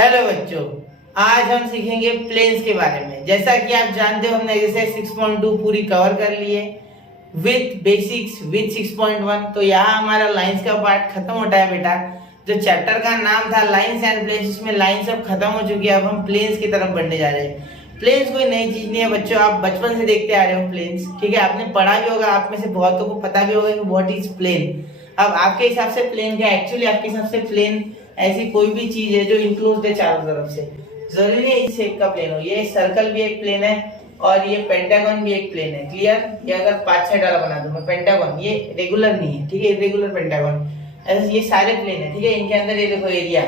Hello बच्चों, आज हम सीखेंगे प्लेन्स के बारे में। जैसा कि आप जानते हो, हमने एक्सरसाइज 6.2 पूरी कवर कर ली है विथ बेसिक्स विथ 6.1। तो यहाँ हमारा लाइंस का पार्ट खत्म होता है बेटा। जो चैप्टर का नाम था लाइंस एंड प्लेन्स, उसमें लाइन सब खत्म हो चुकी है। अब हम प्लेन्स की तरफ बढ़ने जा रहे हैं। प्लेन्स कोई नई चीज नहीं है बच्चों, आप बचपन से देखते आ रहे हो प्लेन्स, ठीक है। आपने पढ़ा भी होगा, आप में से बहुतों को पता भी होगा कि व्हाट इज प्लेन। अब आपके हिसाब से प्लेन क्या है? एक्चुअली आपके हिसाब से प्लेन ऐसी कोई भी चीज है जो इंक्लोज्ड है चारों तरफ से। जरूरी नहीं इस शेप का प्लेन हो। ये सर्कल भी एक प्लेन है और ये पेंटागन भी एक प्लेन है। क्लियर? ये अगर 5-6 डाला बना दूं मैं पेंटागन, ये रेगुलर नहीं है, ठीक है, इरेगुलर पेंटागन। ऐसे ये सारे प्लेन है, ठीक है। इनके अंदर ये देखो एरिया,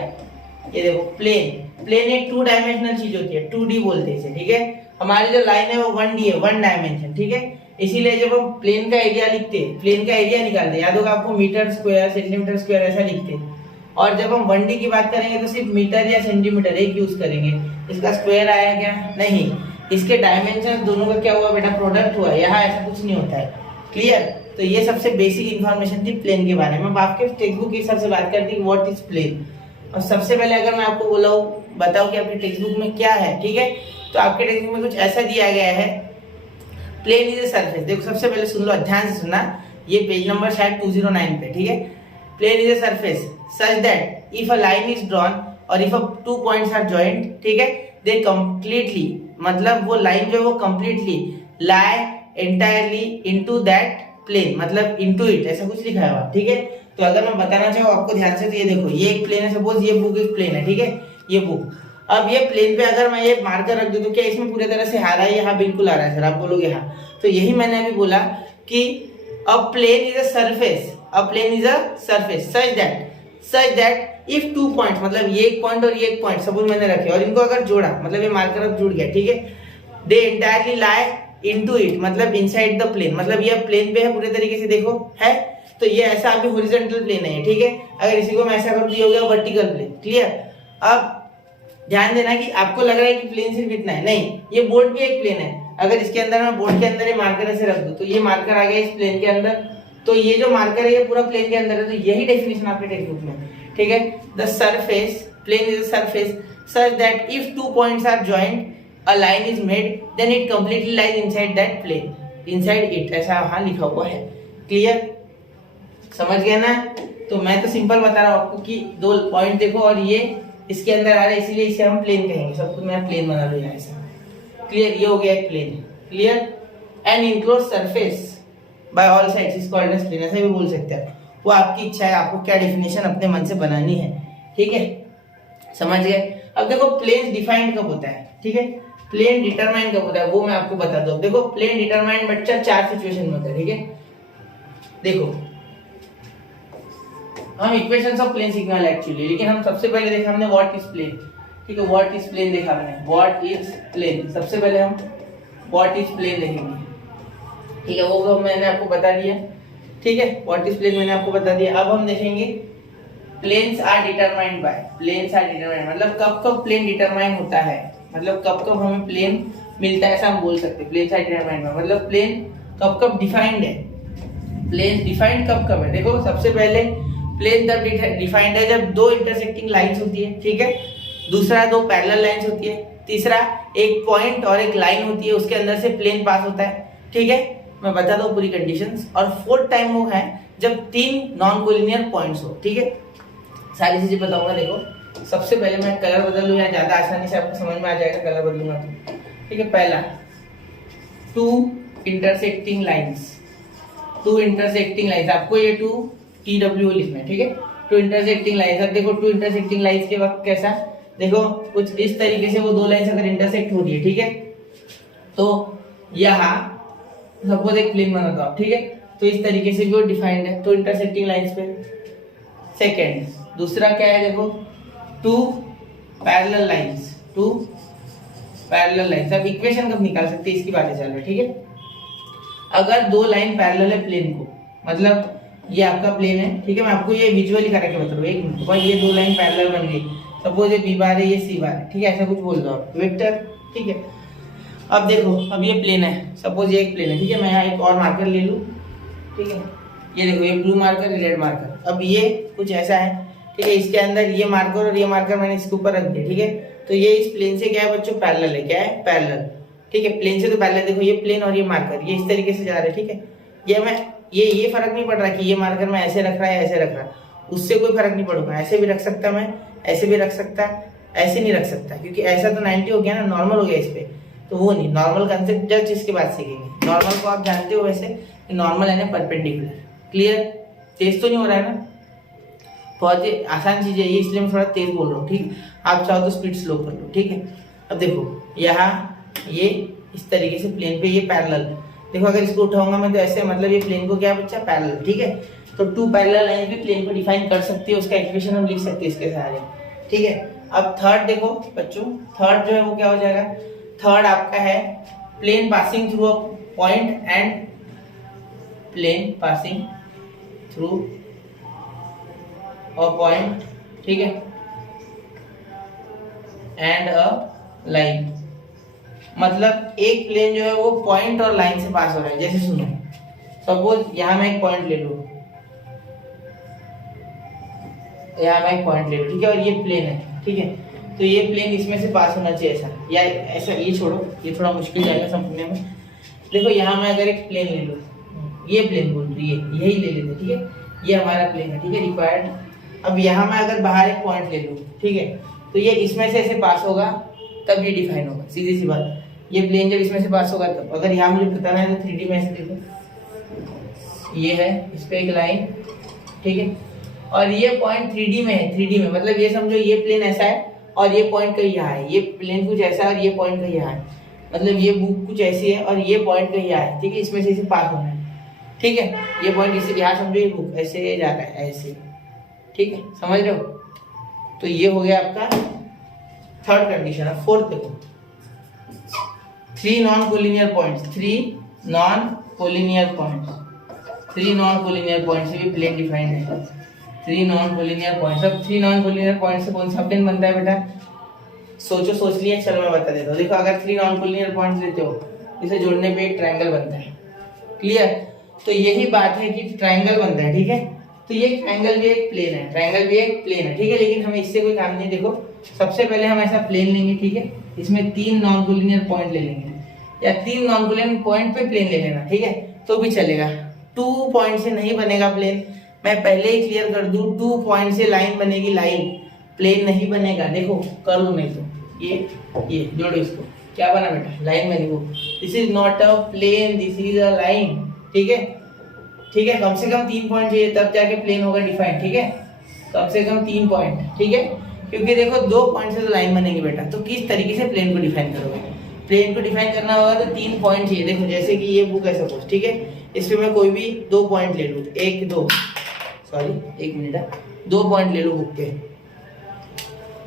ये देखो प्लेन एक 2 डायमेंशनल चीज होती है, 2D बोलते हैं इसे, ठीक है। हमारी जो लाइन है वो 1D है, 1 डायमेंशन, ठीक है। इसीलिए जब हम प्लेन का एरिया लिखते हैं, प्लेन का एरिया निकालते हैं, याद होगा आपको, मीटर स्क्वायर, सेंटीमीटर स्क्वायर ऐसा लिखते हैं। और जब हम 1D की बात करेंगे तो सिर्फ मीटर या सेंटीमीटर एक यूज करेंगे। इसका स्क्वायर आया क्या? नहीं। इसके डायमेंशन दोनों का क्या हुआ बेटा? प्रोडक्ट हुआ। यहाँ ऐसा कुछ नहीं होता है। क्लियर? तो ये सबसे बेसिक इंफॉर्मेशन थी प्लेन के बारे में। अब आपके टेक्स्ट बुक के हिसाब से बात करती है व्हाट इज प्लेन। और सबसे पहले अगर मैं आपको बताऊं कि आपके टेक्स्ट बुक में क्या है, ठीक है, तो आपके टेक्स्ट बुक में कुछ ऐसा दिया गया है, प्लेन इज ए सरफेस। देखो सबसे पहले सुन लो, ध्यान से सुनना, ये पेज नंबर शायद 209 पे, ठीक है। Plane is a surface such that if a line is drawn or if a 2 points are joined, ठीक है, they completely, मतलब वो लाइन जो है वो completely lie entirely into that plane, मतलब into it, ऐसा कुछ लिखा है, ठीक है। तो अगर मैं बताना चाहूँ आपको ध्यान से, तो ये देखो, ये एक प्लेन है, सपोज ये बुक एक प्लेन है, ठीक है, ये बुक। अब ये प्लेन पे अगर मैं ये मार्कर रख दूं तो क्या इसमें पूरी तरह से आ रहा है? यहाँ बिल्कुल आ रहा है सर, आप बोलोगे हाँ। तो यही मैंने अभी बोला कि a plane is a surface, a plane is a surface such that if 2 points, मतलब ये एक पॉइंट और ये एक पॉइंट सपोज मैंने रखे और इनको अगर जोड़ा, मतलब ये मार्कर अब जुड़ गया, ठीक है, they entirely lie into it, मतलब inside the plane, मतलब ये प्लेन पे है पूरे तरीके से, देखो है। तो ये ऐसा अभी हॉरिजॉन्टल प्लेन है, ठीक है। अगर इसी को मैं ऐसा कर दूं, ये हो गया वर्टिकल प्लेन। क्लियर? अब ध्यान देना कि आपको लग रहा है कि प्लेन सिर्फ इतना है, नहीं, ये बोर्ड भी एक प्लेन है। अगर इसके अंदर मैं बोर्ड के अंदर ये मार्कर ऐसे रख दूं तो ये मार्कर आ गया इस प्लेन के अंदर, तो ये जो मार्कर है ये पूरा प्लेन के अंदर है। तो यही डेफिनेशन आपके टेक्स्ट बुक में, ठीक है। The surface, plane is a surface such that if 2 points are joined a line is made then it completely lies inside that plane, inside it, ऐसा वहां लिखा हुआ है। क्लियर? समझ गए ना? तो मैं तो सिंपल बता रहा हूं आपको कि 2 पॉइंट देखो और ये इसके अंदर आ रहा है, इसीलिए इसे हम प्लेन कहेंगे। सब कुछ मैं प्लेन बना दूंगा ऐसा। क्लियर? ये हो गया एक plane. Clear? An enclosed surface by all sides is called as plane, ऐसा भी बोल सकते हैं। वो आपकी इच्छा है, आपको क्या डेफिनेशन अपने मन से बनानी है, ठीक है। समझ गए? अब देखो प्लेन डिफाइंड कब होता है, ठीक है, प्लेन डिटरमाइन कब होता है वो मैं आपको बता दूं। देखो प्लेन डिटरमाइन बच्चा 4 सिचुएशन में होता है, ठीक है। देखो हम इक्वेशंस ऑफ प्लेन सीखने वाले एक्चुअली, लेकिन हम सबसे पहले देखा हमने व्हाट इज प्लेन, ठीक है। व्हाट इज प्लेन देखा हमने, व्हाट इज प्लेन। सबसे पहले हम व्हाट इज प्लेन देखेंगे, ठीक है, वो मैंने आपको बता दिया, ठीक है। व्हाट इज प्लेन मैंने आपको बता दिया। अब हम देखेंगे planes are determined by, planes are determined मतलब कब कब प्लेन डिटरमाइन होता है, मतलब कब कब हमें प्लेन मिलता है, ऐसा हम बोल सकते हैं। प्लेन्स आर डिटरमाइंड मतलब प्लेन कब कब डिफाइंड है, प्लेन डिफाइंड कब कब है। देखो सबसे पहले प्लेन तब डिफाइंड है जब 2 इंटरसेक्टिंग लाइंस होती है, ठीक है। दूसरा 2 पैरेलल लाइंस होती है। तीसरा एक पॉइंट और एक लाइन होती है, उसके अंदर से प्लेन पास होता है, ठीक है। मैं बता दूं पूरी कंडीशंस। और 4th टाइम वो है जब 3 नॉन कोलिनियर पॉइंट्स हो, ठीक है। सारी चीजें बताऊंगा। देखो सबसे पहले मैं कलर बदल लूं, या ज्यादा आसानी से आपको समझ में आ जाएगा कलर बदलूंगा तो, ठीक है। पहला 2 इंटरसेक्टिंग लाइंस, 2 इंटरसेक्टिंग लाइंस, आपको ये 2 TW लिखना है, ठीक है। 2 इंटरसेक्टिंग लाइंस। अब देखो 2 इंटरसेक्टिंग लाइंस के वक्त कैसा, देखो कुछ इस तरीके से वो 2 लाइंस अगर इंटरसेक्ट हो रही है, ठीक है, तो यहाँ सपोज एक प्लेन बनाता हूं, ठीक है, तो इस तरीके से भी वो डिफाइंड है 2 इंटरसेक्टिंग लाइंस पे। सेकेंड, दूसरा क्या है, देखो 2 पैरेलल लाइंस, 2 पैरेलल लाइंस। अब इक्वेशन कब निकाल सकते हैं इसकी बातें चल रही है, ठीक है। अगर 2 लाइन पैरेलल है प्लेन को, मतलब ये आपका प्लेन है, ठीक है, मैं आपको ये विजुअली करके बता रहा हूं, एक मिनट। ये 2 लाइन पैरेलल बन गई, सपोज ये बी बार है, ये सी बार है, ठीक है, ऐसा कुछ बोल दो आप, वेक्टर, ठीक है। अब देखो अब ये प्लेन है, सपोज ये एक प्लेन है, ठीक है। मैं यहाँ एक और मार्कर ले लूँ, ठीक है, ये देखो ये ब्लू मार्कर, ये रेड मार्कर। अब ये कुछ ऐसा है, ठीक है। इसके अंदर ये मार्कर और ये मार्कर मैंने इसके ऊपर रख दिया, ठीक है। तो ये इस प्लेन से क्या है बच्चों, पैरेलल है। क्या है, पैरेलल, ठीक है। प्लेन से तो पैरेलल, देखो ये प्लेन और ये मार्कर ये इस तरीके से जा रहे हैं, ठीक है। ये मैं ये फर्क नहीं पड़ रहा कि ये मार्कर मैं ऐसे रख रहा है ऐसे रख रहा, उससे कोई फर्क नहीं पड़ेगा। ऐसे भी रख सकता मैं, ऐसे भी रख सकता, ऐसे नहीं रख सकता, क्योंकि ऐसा तो 90 हो गया ना, नॉर्मल हो गया इस पे, तो वो नहीं। नॉर्मल कंसेप्ट जस्ट इसके बाद सीखेंगे। नॉर्मल को आप जानते हो वैसे, नॉर्मल है ना परपेंडिकुलर। क्लियर, तेज तो नहीं हो रहा है ना, बहुत ही आसान चीज है ये, इसलिए मैं थोड़ा तेज बोल रहा हूँ, ठीक। आप चाहो तो स्पीड स्लो कर लो, ठीक है। अब देखो यहाँ ये इस तरीके से प्लेन पे ये पैरेलल, देखो अगर इसको उठाऊंगा मैं तो ऐसे, मतलब ये प्लेन को क्या बच्चा, पैरेलल, ठीक है। तो टू पैरेलल लाइन भी प्लेन को डिफाइन कर सकती है, उसका इक्वेशन हम लिख सकते हैं इसके सहारे, ठीक है। अब थर्ड देखो बच्चों, थर्ड जो है वो क्या हो जाएगा, थर्ड आपका है plane passing through a point and plane passing through a point, ठीक है, एंड अ लाइन। मतलब एक प्लेन जो है वो पॉइंट और लाइन से पास हो रहा है। जैसे सुनो, सपोज यहां मैं एक पॉइंट ले लूं, यहाँ मैं एक पॉइंट ले लूं, ठीक है, और ये प्लेन है, ठीक है। तो ये प्लेन इसमें से पास होना चाहिए ऐसा, या ऐसा, ये छोड़ो, ये थोड़ा मुश्किल जाएगा समझने में। देखो यहाँ मैं अगर एक प्लेन ले लूं, ये प्लेन बोल रही है, यही ले लेते, ठीक है। ये हमारा प्लेन है, ठीक है, रिक्वायर्ड। अब यहाँ मैं अगर बाहर एक पॉइंट ले लूं, ठीक है, तो ये इसमें से ऐसे पास होगा तब ये डिफाइन होगा, सीधी सी बात। ये प्लेन जब इसमें से पास होगा तब, अगर यहाँ मुझे बताना है तो 3D में ऐसे देखो, ये है, इस पे एक लाइन, ठीक है, और ये पॉइंट 3D में है। 3D में मतलब ये समझो ये प्लेन ऐसा है और ये पॉइंट कहीं यहाँ है, ये प्लेन कुछ ऐसा है और ये पॉइंट कहीं यहाँ है, मतलब ये बुक कुछ ऐसी है और ये पॉइंट कहीं यहाँ है, ठीक है। इसमें से इसे पास होना है, ठीक है। ये पॉइंट इसे यहाँ समझो, ये बुक ऐसे जा रहा है ऐसे, ठीक है, समझ रहे हो। तो ये हो गया आपका थर्ड कंडीशन। है फोर्थ देखो, 3 non collinear points, 3 non collinear points, 3 non collinear point से भी प्लेन डिफाइंड है। 3 नॉन कोलिनियर पॉइंट्स, अब 3 नॉन कोलिनियर पॉइंट से कौन सा प्लेन बनता है बेटा, सोचो, सोच लिया, चलो मैं बता देता हूँ। देखो अगर 3 नॉन कोलिनियर पॉइंट्स लेते हो, इसे जोड़ने पे एक ट्रायंगल बनता है। क्लियर, तो यही बात है कि ट्रायंगल बनता है, ठीक है। तो ये ट्रायंगल भी एक प्लेन है, ट्रायंगल भी एक प्लेन है, ठीक है। लेकिन हमें इससे कोई काम नहीं। देखो सबसे पहले हम ऐसा प्लेन लेंगे, ठीक है, इसमें 3 नॉन कोलिनियर पॉइंट ले लेंगे, या 3 नॉन कोलिनियर पॉइंट पे प्लेन ले लेना, ठीक है, तो भी चलेगा। 2 पॉइंट से नहीं बनेगा प्लेन, मैं पहले ही क्लियर कर दूं। 2 पॉइंट से लाइन बनेगी, लाइन, प्लेन नहीं बनेगा। देखो कर लो, नहीं तो ये जोड़ो इसको, क्या बना बेटा, लाइन बनी। वो this is not a plane, this is a line, ठीक है, ठीक है। कम से कम 3 पॉइंट चाहिए तब जाके प्लेन होगा डिफाइंड, ठीक है, कम से कम 3 पॉइंट, ठीक है। क्योंकि देखो 2 पॉइंट से तो लाइन बनेगी बेटा, तो किस तरीके से प्लेन को डिफाइन करोगे। प्लेन को डिफाइन करना होगा तो 3 पॉइंट चाहिए। देखो जैसे कि ये बुक है सपोज, ठीक है, इसमें मैं कोई भी 2 पॉइंट ले लूँ, 1 2, सॉरी 1 मिनट, 2 पॉइंट ले लो बुक पे,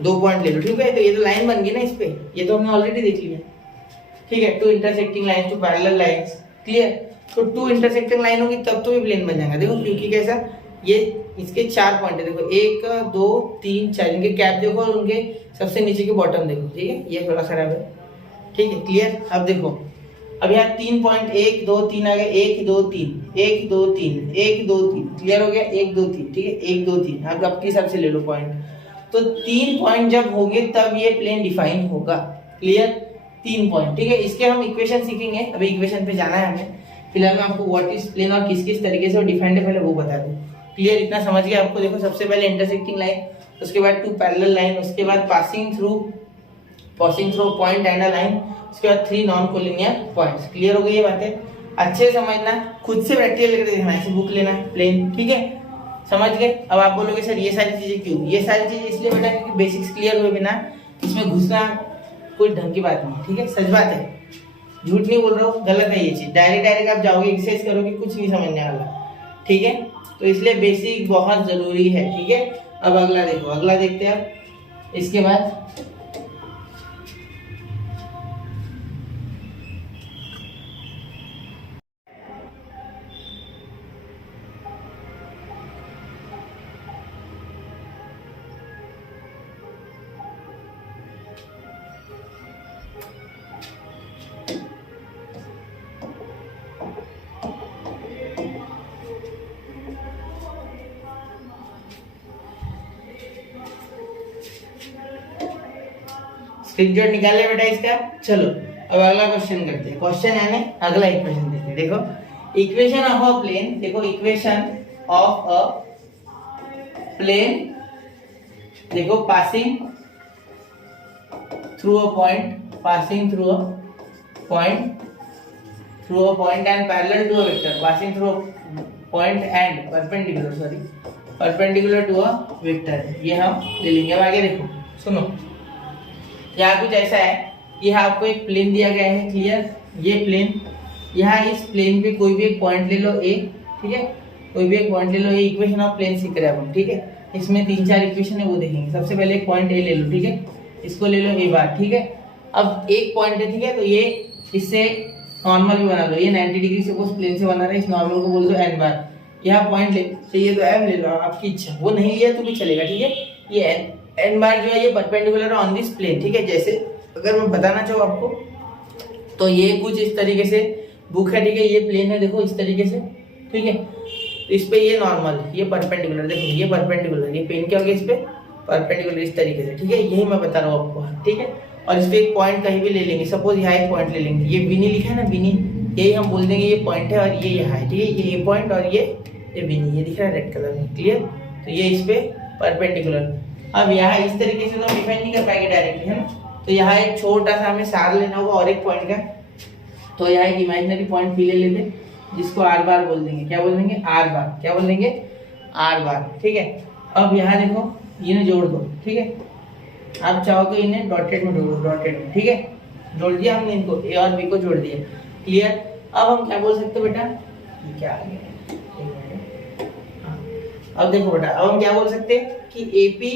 2 पॉइंट ले लो, ठीक है। तो ये तो लाइन बन गई ना इस पे, ये तो हमने ऑलरेडी देख लिया, ठीक है। 2 intersecting lines, 2 parallel lines, clear. तो 2 इंटरसेक्टिंग लाइन होगी तब तो भी प्लेन बन जाएगा। देखो क्योंकि कैसा, ये इसके 4 पॉइंट है, देखो 1 2 3 4, इनके कैप देखो और उनके सबसे नीचे के बॉटम देखो, ठीक है, ये थोड़ा खराब है, ठीक है, क्लियर। अब देखो, अब यहाँ 3 पॉइंट 1 2 3 आ गए, 1 2 3 1 2 3 1 2 3, क्लियर हो गया, 1 2 3, ठीक है, 1 2 3, आप आपके हिसाब से ले लो पॉइंट। तो 3 पॉइंट जब होंगे तब ये प्लेन डिफाइन होगा, क्लियर, 3 पॉइंट, ठीक है। इसके हम इक्वेशन सीखेंगे, अभी इक्वेशन पे जाना है हमें। फिलहाल मैं आपको व्हाट इज प्लेन और किस किस तरीके से वो डिफाइंड है पहले वो बता दूं, क्लियर, इतना समझ गया आपको। देखो सबसे पहले इंटरसेक्टिंग लाइन, उसके बाद 2 पैरेलल लाइन, उसके बाद passing through point and a line, उसके बाद 3 नॉन कोलिनियर पॉइंट्स। क्लियर हो गई ये बातें, अच्छे से समझना, खुद से प्रैक्टिकल करके देखना, ऐसे बुक लेना है प्लेन, ठीक है, समझ गए। अब आप बोलोगे सर ये सारी चीजें क्यों, ये सारी चीजें इसलिए बेटा क्योंकि बेसिक्स क्लियर हुए बिना इसमें घुसना कोई ढंग की बात नहीं, ठीक है, सच बात है, झूठ नहीं बोल रहा हूँ, गलत है ये चीज। डायरेक्ट आप जाओगे एक्सरसाइज करोगे कुछ नहीं समझने वाला, ठीक है। तो इसलिए बेसिक बहुत जरूरी है, ठीक है। अब अगला देखो, अगला देखते हैं अब इसके बाद। स्क्रीनशॉट निकाल ले बेटा इसका। चलो अब अगला क्वेश्चन करते हैं। क्वेश्चन यानी अगला इक्वेशन देखते हैं। देखो इक्वेशन ऑफ अ प्लेन, देखो इक्वेशन ऑफ अ प्लेन, देखो passing through a point, passing through a point and parallel to a vector, passing through a point and perpendicular to a vector, ये हम ले लेंगे। अब आगे देखो, सुनो, यहाँ कुछ ऐसा है, यहाँ आपको एक प्लेन दिया गया है, क्लियर। ये प्लेन, यहाँ इस प्लेन पे कोई भी एक पॉइंट ले लो ए, ठीक है, कोई भी एक पॉइंट ले लो। ये इक्वेशन ऑफ प्लेन सीख रहे हैं हम, ठीक है। इसमें 3-4 इक्वेशन है वो देखेंगे। सबसे पहले एक पॉइंट ए ले लो, ठीक है, इसको ले लो ए बार, ठीक है। अब एक पॉइंट है, ठीक है, तो ये इससे नॉर्मल भी बना लो। ये 90 डिग्री सपोज प्लेन से बना रहा है, इस नॉर्मल को बोल दो एन बार। यहाँ पॉइंट ले चाहिए तो एम ले लो, आपकी इच्छा। वो नहीं लिया तो भी चलेगा, ठीक है। ये एन बार जो है ये परपेंडिकुलर ऑन दिस प्लेन, ठीक है। जैसे अगर मैं बताना चाहूँ आपको तो ये कुछ इस तरीके से बुक है, ठीक है। ये प्लेन है, देखो इस तरीके से, ठीक है। तो इस पे ये नॉर्मल, ये परपेंडिकुलर, देखो ये परपेंडिकुलर, ये पेन क्या हो गया इस पे परपेंडिकुलर इस तरीके से, ठीक है। यही मैं बता रहा हूँ आपको, ठीक है। और इस पे एक पॉइंट कहीं भी ले लेंगे, सपोज यहाँ एक पॉइंट ले लेंगे, ये बिनी लिखा है ना, बिनी, यही हम बोल देंगे ये पॉइंट है और ये यहाँ है, ठीक है। ये पॉइंट और ये बिनी, ये दिख रहा है रेड कलर में, क्लियर। तो ये इस पे परपेंडिकुलर। अब यहाँ इस तरीके से तो हम डिफाइन नहीं कर पाएंगे डायरेक्टली, है ना। तो यहाँ एक छोटा सा हमें सार लेना होगा और एक पॉइंट का। तो यहाँ एक इमेजिनरी पॉइंट पी ले लेते, जिसको आर बार बोल देंगे। क्या बोल देंगे? आर बार। क्या बोल देंगे? आर बार, ठीक है। अब यहाँ देखो इन्हें जोड़ दो, ठीक है। आप चाहो तो इन्हें डॉटेड में जोड़ दो, डॉटेड में, ठीक है। जोड़ दिया हमने इनको, ए और बी को जोड़ दिया, क्लियर। अब हम क्या बोल सकते हैं बेटा, ये क्या आ गया, अब देखो बेटा, अब हम क्या बोल सकते हैं कि AP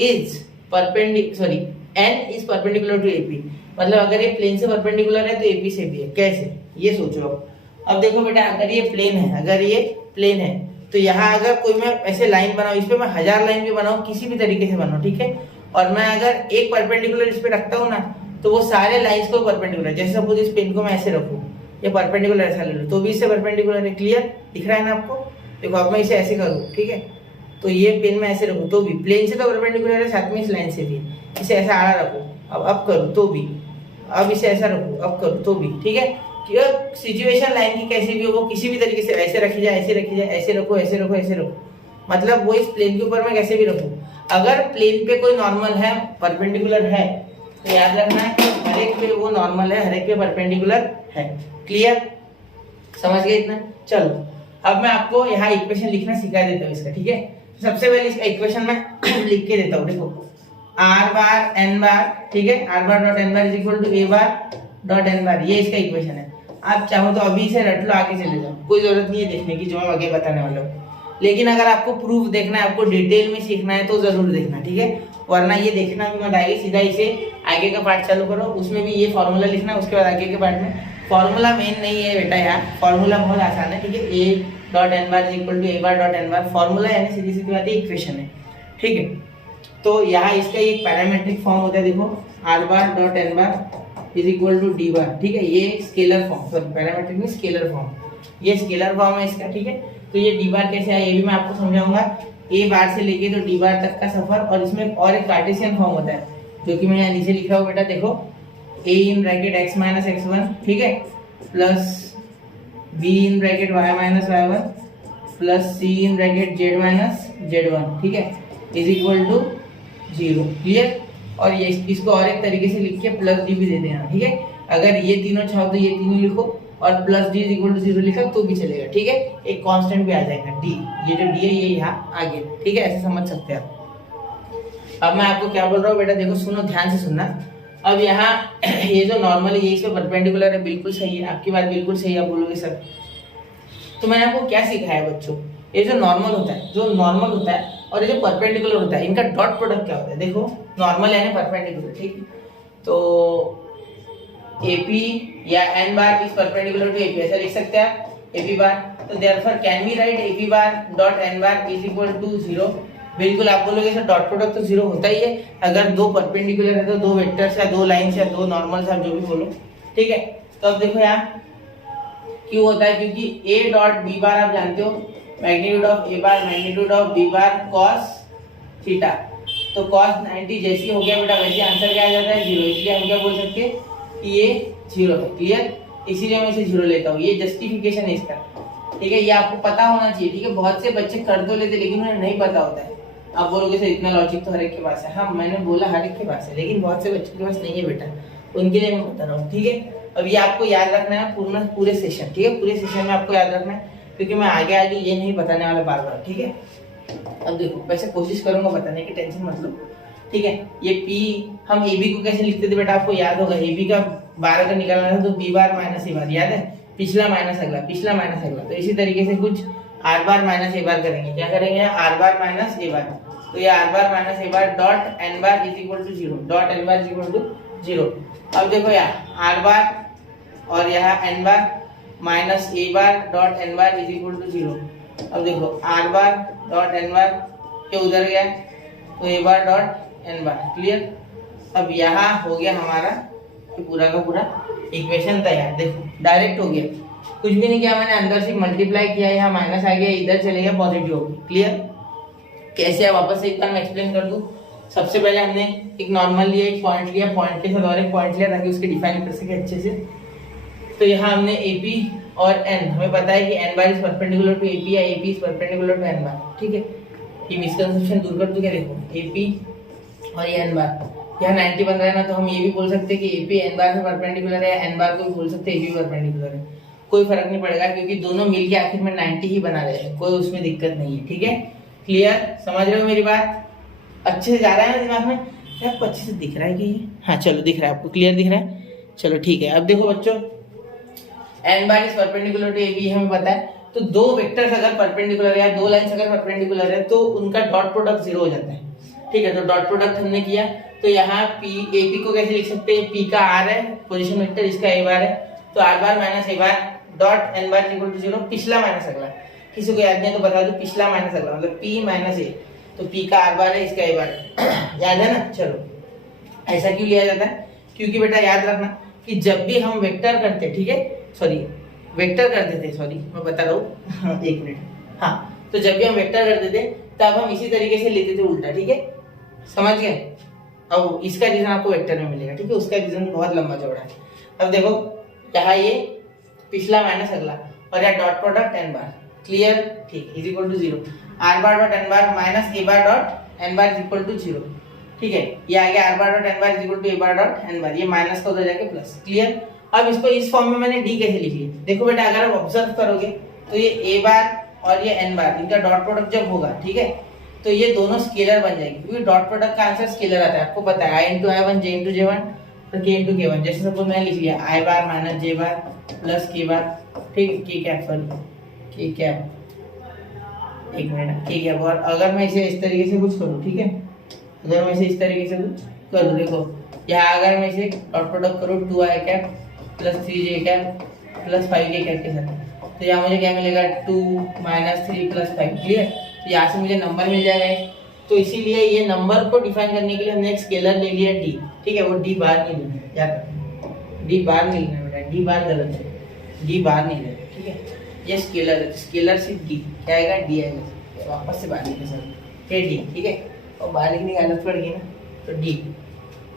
is perpendicular, N is perpendicular to AP। मतलब अगर ये प्लेन से परपेंडिकुलर है तो AP से भी है। कैसे, ये सोचो। अब देखो बेटा, अगर ये प्लेन है, अगर ये प्लेन है तो यहाँ अगर कोई मैं ऐसे लाइन बनाऊं, इस पे मैं 1000 लाइन भी बनाऊं, किसी भी तरीके से बनाऊं, ठीक है। और मैं अगर एक परपेंडिकुलर इस पे रखता हूँ ना, तो वो सारे लाइंस को परपेंडिकुलर, जैसे सपोज इस पेन को मैं ऐसे रखूं, ये परपेंडिकुलर ऐसा ले लो तो भी इससे परपेंडिकुलर है, क्लियर। दिख रहा है ना आपको। देखो अब मैं इसे ऐसे करूँ, ठीक है, तो ये पेन में ऐसे रखूँ तो भी प्लेन से तो परपेंडिकुलर है, साथ में इस लाइन से भी। इसे ऐसा आड़ा रखो, अब करूँ तो भी, अब इसे ऐसा रखो, अब करूँ तो भी, ठीक है। सिचुएशन लाइन की कैसी भी हो, वो किसी भी तरीके से ऐसे रखी जाए, ऐसे रखी जाए, ऐसे रखो, ऐसे रखो, ऐसे रखो, मतलब वो इस प्लेन के ऊपर मैं कैसे भी रखूँ। अगर प्लेन पे कोई नॉर्मल है, परपेंडिकुलर है, तो याद रखना है कि हर एक पे वो नॉर्मल है, हर एक पे परपेंडिकुलर है, क्लियर। समझ गए इतना। चलो अब मैं आपको यहाँ इक्वेशन लिखना सिखा देता हूँ इसका, ठीक है। सबसे पहले इसका इक्वेशन मैं लिख के देता हूँ। देखो आर बार एन बार, ठीक है, are bar dot N bar is equal to A bar dot N bar, ये इसका इक्वेशन है। आप चाहो तो अभी से रट लो, आगे चले जाओ, कोई जरूरत नहीं है देखने की जो मैं आगे बताने वाला हूँ। लेकिन अगर आपको प्रूफ देखना है, आपको डिटेल में सीखना है तो जरूर देखना, ठीक है। वरना ये देखना भी मत आएगी, सीधा इसे आगे का पार्ट चालू करो, उसमें भी ये फॉर्मूला लिखना, उसके बाद आगे के पार्ट में। फॉर्मूला मेन नहीं है बेटा, यार फॉर्मूला बहुत आसान है, ठीक है। A dot N bar is equal to A bar dot N bar, formula यानी सीधी सीधी बात है, इक्वेशन है, ठीक है। तो यहाँ इसका एक पैरामेट्रिक फॉर्म होता है, देखो R bar dot N bar is equal to D bar, ठीक है। ये स्केलर फॉर्म, सॉरी पैरामेट्रिक में स्केलर फॉर्म, ये स्केलर फॉर्म है इसका, ठीक है। तो ये डी बार कैसे है ये भी मैं आपको समझाऊंगा, ए बार से लेके तो डी बार तक का सफर। और इसमें और एक कार्टेशियन फॉर्म होता है जो कि मैं यहाँ नीचे लिख रहा हूँ बेटा, देखो a in bracket x minus x one, ठीक है, plus b in bracket y minus y one plus c in bracket z minus z one, ठीक है, इज इक्वल टू 0, क्लियर। और ये इसको और एक तरीके से लिख के प्लस डी भी दे देना, ठीक है। अगर ये तीनों चाहो तो ये तीनों लिखो और plus D is equal to 0 लिखा तो भी चलेगा, ठीक है। एक कांस्टेंट भी आ जाएगा डी, ये जो डी है ये यहाँ आगे, ठीक है, ऐसे समझ सकते हैं आप। अब मैं आपको क्या बोल रहा हूँ बेटा, देखो सुनो, ध्यान से सुनना। अब यहाँ ये जो नॉर्मल है ये इस पे परपेंडिकुलर है, बिल्कुल सही है, आपकी बात बिल्कुल सही है, आप बोलोगे सर। तो मैंने आपको क्या सिखाया बच्चों, ये जो नॉर्मल होता है, जो नॉर्मल होता है और ये जो परपेंडिकुलर होता है, इनका डॉट प्रोडक्ट क्या होता है। देखो नॉर्मल यानी परपेंडिकुलर, ठीक है। तो AP या n bar is perpendicular to AP, ऐसा लिख सकते हैं आप, AP बार। तो therefore can we write AP bar dot n bar is equal to 0। बिल्कुल आप बोलोगे सर डॉट प्रोडक्ट तो 0 होता ही है, अगर दो परपेंडिकुलर है तो दो वेक्टर्स या दो लाइंस या दो नॉर्मल्स, आप जो भी बोलो, ठीक है। तो अब देखो यहाँ क्यों होता है, क्योंकि A डॉट B बार आप जानते हो, magnitude of A bar magnitude of B bar cos theta, तो cos 90 जैसी हो गया बेटा वैसे आंसर क्या आ जाता है 0, इसलिए हम क्या बोल सकते हैं कि ये 0 है। क्लियर, इसीलिए मैं इसे 0 लेता हूँ, ये जस्टिफिकेशन है इसका। ठीक है, ये आपको पता होना चाहिए। ठीक है, बहुत से बच्चे कर तो लेते लेकिन उन्हें नहीं पता होता है। आप बोलोगे सर इतना लॉजिक तो हर एक के पास है। हाँ, मैंने बोला हर एक के पास है, लेकिन बहुत से बच्चों के पास नहीं है बेटा, उनके लिए मैं बता रहा हूँ। ठीक है, अब ये आपको याद रखना है पूरे सेशन। ठीक है, पूरे सेशन में आपको याद रखना है, क्योंकि मैं आगे आगे ये नहीं बताने वाला बार बार। ठीक है, अब देखो वैसे कोशिश करूंगा बताने की, टेंशन मत लो। ठीक है, ये P हम AB को कैसे लिखते थे बेटा, आपको याद होगा। AB का 12 का निकालना था तो B बार माइनस A बार, याद है, पिछला माइनस अगला, पिछला माइनस अगला। तो इसी तरीके से कुछ R bar minus A bar करेंगे। क्या करेंगे, R bar minus A bar. तो ये R bar minus A bar dot N bar is equal to 0, dot N bar is equal to 0। अब देखो यहाँ R बार और यहाँ N bar minus A bar dot N bar is equal to 0। अब देखो R bar dot N bar ये उधर गया तो A bar dot N bar. Clear, अब यहाँ हो गया हमारा पूरा का पूरा इक्वेशन तैयार। देखो डायरेक्ट हो गया, कुछ भी नहीं किया मैंने, अंदर से मल्टीप्लाई किया, यहाँ माइनस आ गया, इधर चले गया पॉजिटिव हो गया। क्लियर, कैसे है वापस से एक बार मैं एक्सप्लेन कर दूं। सबसे पहले हमने एक नॉर्मल लिया, एक पॉइंट लिया, पॉइंट के साथ और एक पॉइंट लिया ताकि उसके डिफाइन कर सके अच्छे से। तो यहाँ हमने AP और N, हमें पता है कि N bar is perpendicular to AP या AP is perpendicular to N bar. ठीक है, ये मिसकंसेप्शन दूर कर दूं क्या, देखो AP और ये N बार, यहाँ 90 बन रहा है ना, तो हम ये भी बोल सकते हैं कि AP N बार से परपेंडिकुलर है, N बार को भी बोल सकते हैं AP परपेंडिकुलर है। कोई फर्क नहीं पड़ेगा क्योंकि दोनों मिल के आखिर में 90 ही बना रहे हैं, कोई उसमें दिक्कत नहीं है। ठीक है, क्लियर, समझ रहे हो मेरी बात, अच्छे से जा रहा है ना दिमाग में, क्या आपको अच्छे से दिख रहा है कि ये, हाँ चलो दिख रहा है आपको, क्लियर दिख रहा है, चलो ठीक है। अब देखो बच्चों, N bar is perpendicular to AB हमें पता है, तो दो वेक्टर्स अगर परपेंडिकुलर है या दो लाइंस अगर परपेंडिकुलर है तो उनका डॉट प्रोडक्ट 0 हो जाता है। ठीक है, तो डॉट प्रोडक्ट हमने किया, तो यहाँ AP को कैसे लिख सकते हैं, P का R है पोजीशन वेक्टर, इसका A बार है, तो R bar minus A bar dot N bar equal to 0, पिछला माइनस अगला। किसी को याद नहीं तो बता दो, पिछला माइनस अगला मतलब P माइनस A, तो P का R बार है, इसका A बार है। याद है ना, चलो ऐसा क्यों लिया जाता है, क्योंकि बेटा याद रखना कि जब भी हम वेक्टर करते, ठीक है, वेक्टर करते थे, मैं बता रहा हूँ एक मिनट, हाँ, तो जब भी हम वेक्टर करते थे तब हम इसी तरीके से लेते थे उल्टा। ठीक है, समझ गए। अब इसका रीजन आपको वेक्टर में मिलेगा। ठीक है, उसका रीजन बहुत लंबा चौड़ा है। अब देखो यहाँ ये पिछला माइनस अगला और यहाँ dot product N bar. Clear, ठीक, is equal to 0, R bar dot N bar minus A bar dot N bar is equal to 0। ठीक है, ये आ गया R bar dot N bar is equal to A bar dot N bar, ये minus का उधर जाके plus. Clear, अब इसको इस फॉर्म में मैंने D कैसे लिख लिया, देखो बेटा अगर आप ऑब्जर्व करोगे तो ये A बार और ये N बार, इनका डॉट प्रोडक्ट जब होगा, ठीक है, तो ये दोनों स्केलर बन जाएंगे, क्योंकि डॉट प्रोडक्ट का आंसर स्केलर आता है, आपको पता है, I into I1 J into J1 तो K into K1। जैसे सपोज मैंने लिख लिया I bar minus J bar plus K बार, ठीक, K cap, sorry K cap, एक मिनट, K कैप। और अगर मैं इसे इस तरीके से कुछ करूँ, ठीक है, अगर मैं इसे इस तरीके से कुछ करूँ, देखो यहाँ अगर मैं इसे डॉट प्रोडक्ट करूँ 2I cap plus 3J cap plus 5K cap के साथ, तो यहाँ मुझे क्या मिलेगा 2 माइनस 3 प्लस 5। क्लियर, तो यहाँ से मुझे नंबर मिल जाएगा। तो इसीलिए ये नंबर को डिफाइन करने के लिए हमने एक स्केलर ले लिया D। ठीक है, वो D बार नहीं लेना, याद, D बार नहीं लेना बेटा, D बार गलत है, D बार नहीं लेना। ठीक है, ये स्केलर है, स्केलर सिर्फ D, क्या आएगा D आएगा, वापस से बाहर लिखने सर ये D। ठीक है, और बाहर लिखने की आदत पड़ गई ना, तो D।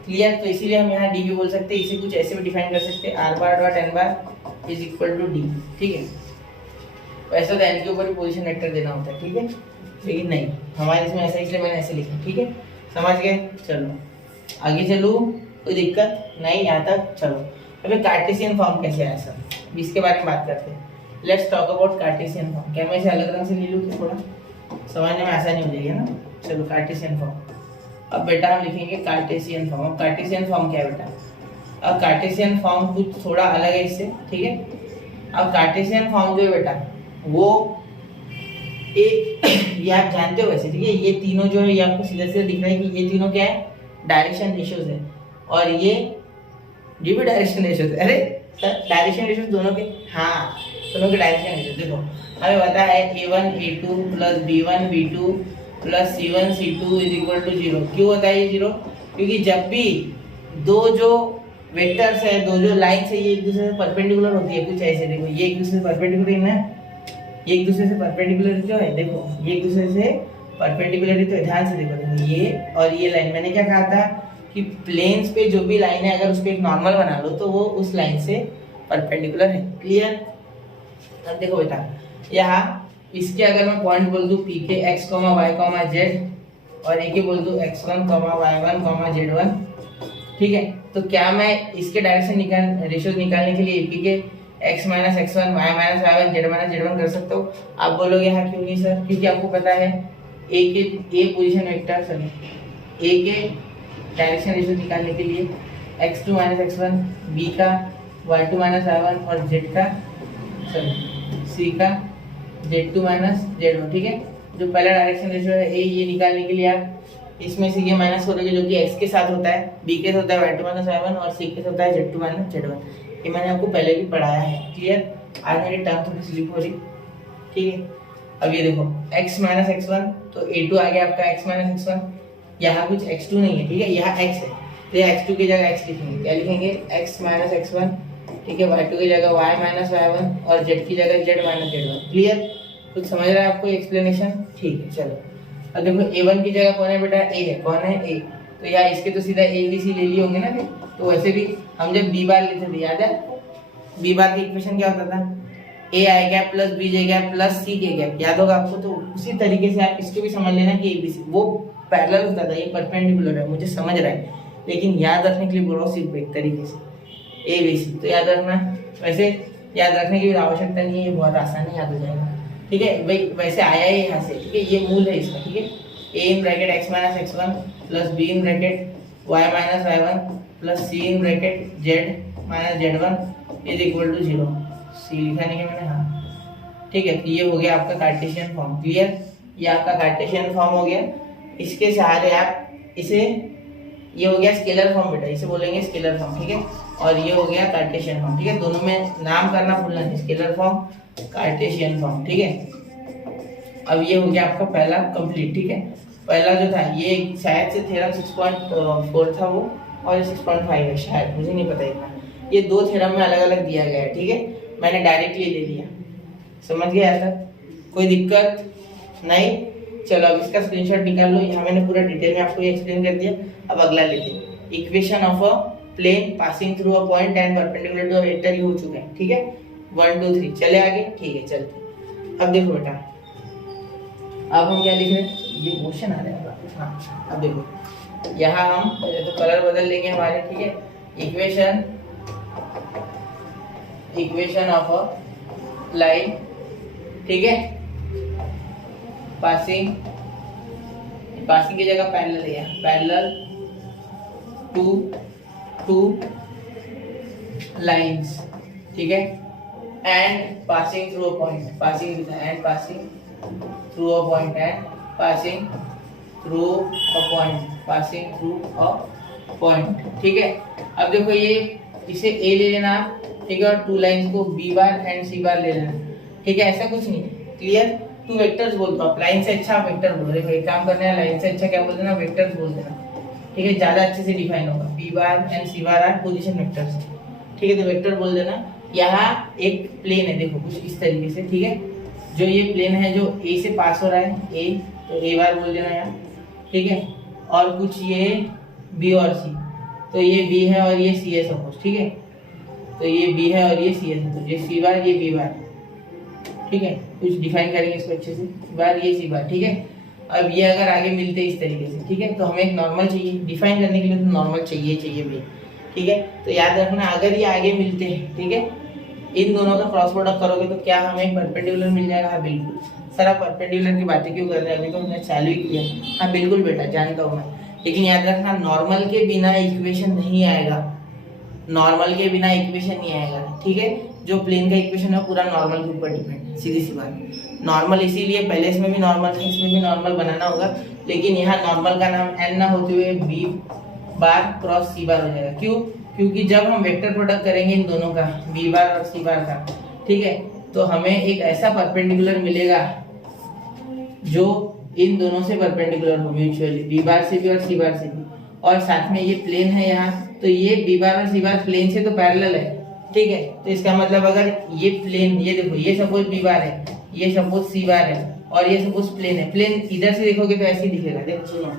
क्लियर, तो इसीलिए हम यहाँ D भी बोल सकते हैं, इसे कुछ ऐसे भी डिफाइन कर सकते हैं, R bar dot N bar is equal to D। ठीक है, वैसे तो N के ऊपर ही पोजीशन वेक्टर देना होता है। ठीक है, लेकिन नहीं, हमारे इसमें ऐसा, इसलिए मैंने ऐसे लिखा। ठीक है, समझ गए, चलो आगे चलो, कोई दिक्कत नहीं यहाँ तक। चलो अभी कार्टेशियन फॉर्म कैसे आया सर, इसके बारे में बात करते हैं। Let's talk about Cartesian form. क्या मैं इसे अलग रंग से ले लूँ, थोड़ा समझने में आसानी हो जाएगी ना। चलो कार्टेशियन फॉर्म, अब बेटा हम लिखेंगे कार्टेशियन फॉर्म। अब कार्टेशियन फॉर्म क्या है बेटा, अब कार्टेशियन फॉर्म कुछ थोड़ा अलग है इससे। ठीक है, अब कार्टेशियन फॉर्म जो है बेटा वो ये आप जानते हो वैसे। ठीक है, ये तीनों जो है ये आपको सीधा सीधा दिख रहा है कि ये तीनों क्या है, डायरेक्शन रेशियोज है, और ये भी डायरेक्शन रेशियोज है। अरे सर डायरेक्शन रेशियोज दोनों के, हाँ दोनों के डायरेक्शन रेशियोज। देखो हमें पता है A1 A2 plus B1 B2 plus C1 C2 is equal to 0। क्यों होता है ये 0, क्योंकि जब भी दो जो वेक्टर्स है, दो जो लाइन्स है, ये एक दूसरे से परपेंडिकुलर होती है, कुछ ऐसे देखो, ये एक दूसरे से परपेंडिकुलर है ना, ये एक दूसरे से परपेंडिकुलर क्यों है, देखो ये एक दूसरे से परपेंडिकुलर तो है, ध्यान से देखो, देखो ये और ये लाइन, मैंने क्या कहा था कि प्लेन्स पे जो भी लाइन है अगर उस पर एक नॉर्मल बना लो तो वो उस लाइन से परपेंडिकुलर है। क्लियर? अब देखो बेटा, यहाँ इसके अगर मैं पॉइंट बोल दूं पी के x, y, z और ए के बोल दूं x1, y1, z1, ठीक है, तो क्या मैं इसके डायरेक्शन रेशियो निकालने के लिए पी के x minus x1, y minus y1, z minus z1 कर सकता हूँ? आप बोलोगे हाँ क्यों नहीं सर, क्योंकि आपको पता है ए पोजीशन वेक्टर सर, ए के डायरेक्शन रेशियो निकालने के लिए x2 माइनस x1, b का y2 माइनस y1 और z का c का z2 माइनस z1, ठीक है। जो पहला डायरेक्शन रेशियो है ए, ये निकालने के लिए आप इसमें से ये माइनस करोगे जो कि x के साथ होता है, b के साथ होता है y2 माइनस y1 और c के साथ होता है z2 माइनस z1। ये मैंने आपको पहले भी पढ़ाया है। क्लियर? आज मेरी टर्म थोड़ी स्लिप हो रही, ठीक है। अब ये देखो x माइनस x1, तो a2 आ गया आपका x माइनस x1, यहाँ कुछ x2 नहीं है, ठीक है, यहाँ x है, तो यहाँ x2 की जगह x लिखेंगे। क्या लिखेंगे? x माइनस x1, ठीक है, y2 की जगह y माइनस y1 और z की जगह z माइनस z1। क्लियर? कुछ समझ रहा है आपको एक्सप्लेनेशन? ठीक है, चलो। अब देखो a1 की जगह कौन है बेटा? a है। कौन है? a। तो यहाँ इसके तो सीधा a b c ले लिए होंगे ना फिर, तो वैसे भी हम जब b बार लेते थे, याद है b बार की इक्वेशन क्या होता था? a I gap plus b J gap plus c के गैप, याद होगा आपको। तो उसी तरीके से आप इसको भी समझ लेना कि a b c वो पैरेलल होता था, ये परपेंडिकुलर है, मुझे समझ रहा है, लेकिन याद रखने के लिए बोल रहा हूँ सिर्फ एक तरीके से a b c, तो याद रखना। वैसे याद रखने की आवश्यकता नहीं है, ये बहुत आसान है, याद हो जाएगा, ठीक है भाई। वैसे आया है यहाँ से, ठीक है, ये मूल है इसका, ठीक है। a in bracket x minus x1 plus b in bracket y minus y1 plus c in bracket z minus z1 is equal to 0। c लिखा नहीं है मैंने, हाँ, ठीक है। तो ये हो गया आपका कार्टेशियन फॉर्म। क्लियर? ये आपका कार्टेशियन फॉर्म हो गया। इसके सहारे आप इसे, ये हो गया स्केलर फॉर्म बेटा, इसे बोलेंगे स्केलर फॉर्म, ठीक है, और ये हो गया कार्टेशियन फॉर्म, ठीक है। दोनों में नाम करना भूलना नहीं, स्केलर फॉर्म, कार्टेशियन फॉर्म, ठीक है। अब ये हो गया आपका पहला कंप्लीट, ठीक है। पहला जो था ये शायद से थ्योरम 6.4 था वो, और ये 6.5 है शायद, मुझे नहीं पता इतना। ये दो थ्योरम में अलग अलग दिया गया है, ठीक है, मैंने डायरेक्टली ले लिया। समझ गया तक? कोई दिक्कत नहीं? चलो अब इसका स्क्रीनशॉट निकाल लो। यहाँ मैंने पूरा डिटेल में आपको एक्सप्लेन कर दिया। अब अगला लेते हैं, equation of a plane passing through a point and perpendicular to a vector, ये हो चुका है, ठीक है। 1 2 3 चले आगे, ठीक है, चलते। अब देखो बेटा, अब हम क्या लिख रहे हैं, ये मोशन आ रहा है, हाँ। अब देखो यहाँ हम तो कलर बदल लेंगे हमारे, ठीक है। इक्वेशन ऑफ अ लाइन, ठीक है, पासिंग की जगह पैरेलल है, पैरेलल टू लाइंस, ठीक है, and passing through a point, passing through a point, ठीक है। अब देखो ये इसे ए ले लेना आप, ठीक है, और टू लाइंस को बी बार एंड सी बार ले लेना, ठीक है, ऐसा कुछ नहीं। क्लियर? टू वेक्टर्स बोल दो आप, लाइन से अच्छा आप वेक्टर बोल रहे हो, एक काम करना है, लाइन से अच्छा क्या बोल देना, वेक्टर्स बोल देना, ठीक है, ज्यादा अच्छे से डिफाइन होगा। B bar and C bar are position vectors, ठीक है, तो वेक्टर बोल देना। यहाँ एक प्लेन है, देखो कुछ इस तरीके से, ठीक है, जो ये प्लेन है जो ए से पास हो रहा है, ए, तो ए बार बोल देना यहाँ, ठीक है, और कुछ ये बी और सी, तो ये बी है और ये सी है सपोज, ठीक है, तो ये बी है और ये सी है, तो ये सी बार, ये बी बार, ठीक है, कुछ डिफाइन करेंगे इसको अच्छे से, बार ये सी बार, ठीक है। अब ये अगर आगे मिलते इस तरीके से, ठीक है, तो हमें एक नॉर्मल चाहिए डिफाइन करने के लिए, तो नॉर्मल चाहिए भाई, ठीक है। तो याद रखना अगर ये आगे मिलते हैं, ठीक है, इन दोनों का क्रॉस प्रोडक्ट करोगे तो क्या हमें परपेंडिकुलर मिल जाएगा? हाँ बिल्कुल। सर आप परपेंडिकुलर की बातें क्यों कर रहे हैं, अभी तो हमने चालू ही किया। हाँ बिल्कुल बेटा, जानता हूँ मैं, लेकिन याद रखना नॉर्मल के बिना इक्वेशन नहीं आएगा, नॉर्मल के बिना इक्वेशन नहीं आएगा, ठीक है। जो प्लेन का इक्वेशन है पूरा नॉर्मल के ऊपर डिपेंड है, सीधी सी बात। नॉर्मल इसीलिए पहले इसमें भी नॉर्मल था, इसमें भी नॉर्मल बनाना होगा, लेकिन यहाँ नॉर्मल का नाम एन ना होते हुए बी बार क्रॉस सी बार हो जाएगा। क्यों? क्योंकि जब हम वेक्टर प्रोडक्ट करेंगे इन दोनों का, बी बार और सी बार का, ठीक है, तो हमें एक ऐसा परपेंडिकुलर मिलेगा जो इन दोनों से परपेंडिकुलर हो म्यूचुअली, बी बार से भी और सी बार से भी, और साथ में ये प्लेन है यहाँ, तो ये बी बार और सी बार प्लेन से तो पैरेलल है, ठीक है। तो इसका मतलब अगर ये प्लेन, ये देखो, ये सपोज बी बार है, ये सपोज सी बार है, और ये सपोज प्लेन है, प्लेन इधर से देखोगे तो ऐसे ही दिखेगा, देखो सुनो,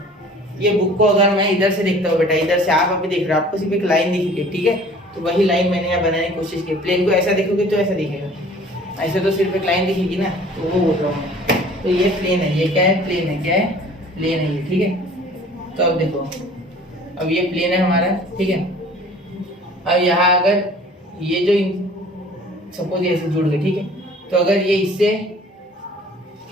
ये बुक को अगर मैं इधर से देखता हूँ बेटा, इधर से आप अभी देख रहे हो, आपको सिर्फ एक लाइन दिखेगी, ठीक है, तो वही लाइन मैंने यहाँ बनाने की कोशिश की। प्लेन को ऐसा देखोगे तो ऐसा दिखेगा, ऐसे तो सिर्फ एक लाइन दिखेगी ना, तो वो बोल रहा हूँ। तो ये प्लेन है, ये क्या है, प्लेन है, क्या है, प्लेन है ये, ठीक है। तो अब देखो, अब ये प्लेन है हमारा, ठीक है। अब यहाँ अगर ये जो सपोज ऐसे जुड़ गए, ठीक है, तो अगर ये इससे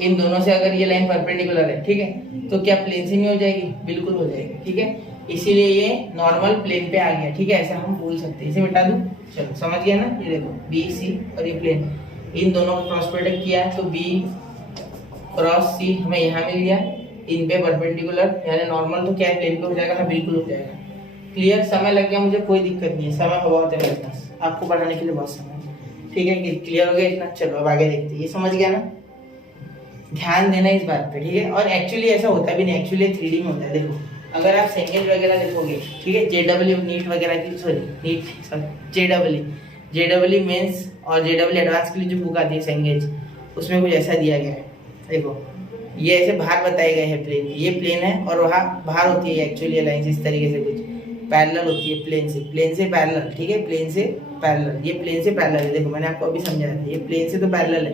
इन दोनों से अगर ये लाइन परपेंडिकुलर है, ठीक है, तो क्या प्लेन से नहीं हो जाएगी? बिल्कुल हो जाएगी, ठीक है। इसीलिए ये नॉर्मल प्लेन पे आ गया, ठीक है, ऐसा हम बोल सकते हैं। इसे मिटा दूं, चलो समझ गया ना। ये देखो बी सी और ये प्लेन, इन दोनों का क्रॉस प्रोडक्ट किया तो बी क्रॉस सी हमें यहाँ मिल गया, इन पे परपेंडिकुलर यानी नॉर्मल, तो क्या है, प्लेन पे हो जाएगा। हाँ बिल्कुल हो जाएगा। क्लियर? समय लग गया मुझे, कोई दिक्कत नहीं है, समय बहुत है मेरे पास, आपको पढ़ाने के लिए बहुत समय, ठीक है। क्लियर हो गया इतना? चलो अब आगे देखते हैं। ये समझ गया ना, ध्यान देना इस बात पे, ठीक है। और एक्चुअली ऐसा होता भी नहीं, एक्चुअली 3D में होता है। देखो अगर आप सेंगेज वगैरह देखोगे, ठीक है, जेडब्ल्यू नीट वगैरह की, जेडब्ल्यू मेंस और जेडब्ल्यू एडवांस के लिए जो बुक आती है सेंगेज, उसमें कुछ ऐसा दिया गया है। देखो ये ऐसे बाहर बताए गए हैं प्लेन, ये प्लेन है और वहाँ बाहर होती है एक्चुअली लाइन इस तरीके से, कुछ पैरेलल होती है प्लेन से पैरेलल, ठीक है, प्लेन से पैरेलल। ये प्लेन से पैरेलल है, देखो मैंने आपको अभी समझाया था, ये प्लेन से तो पैरेलल है,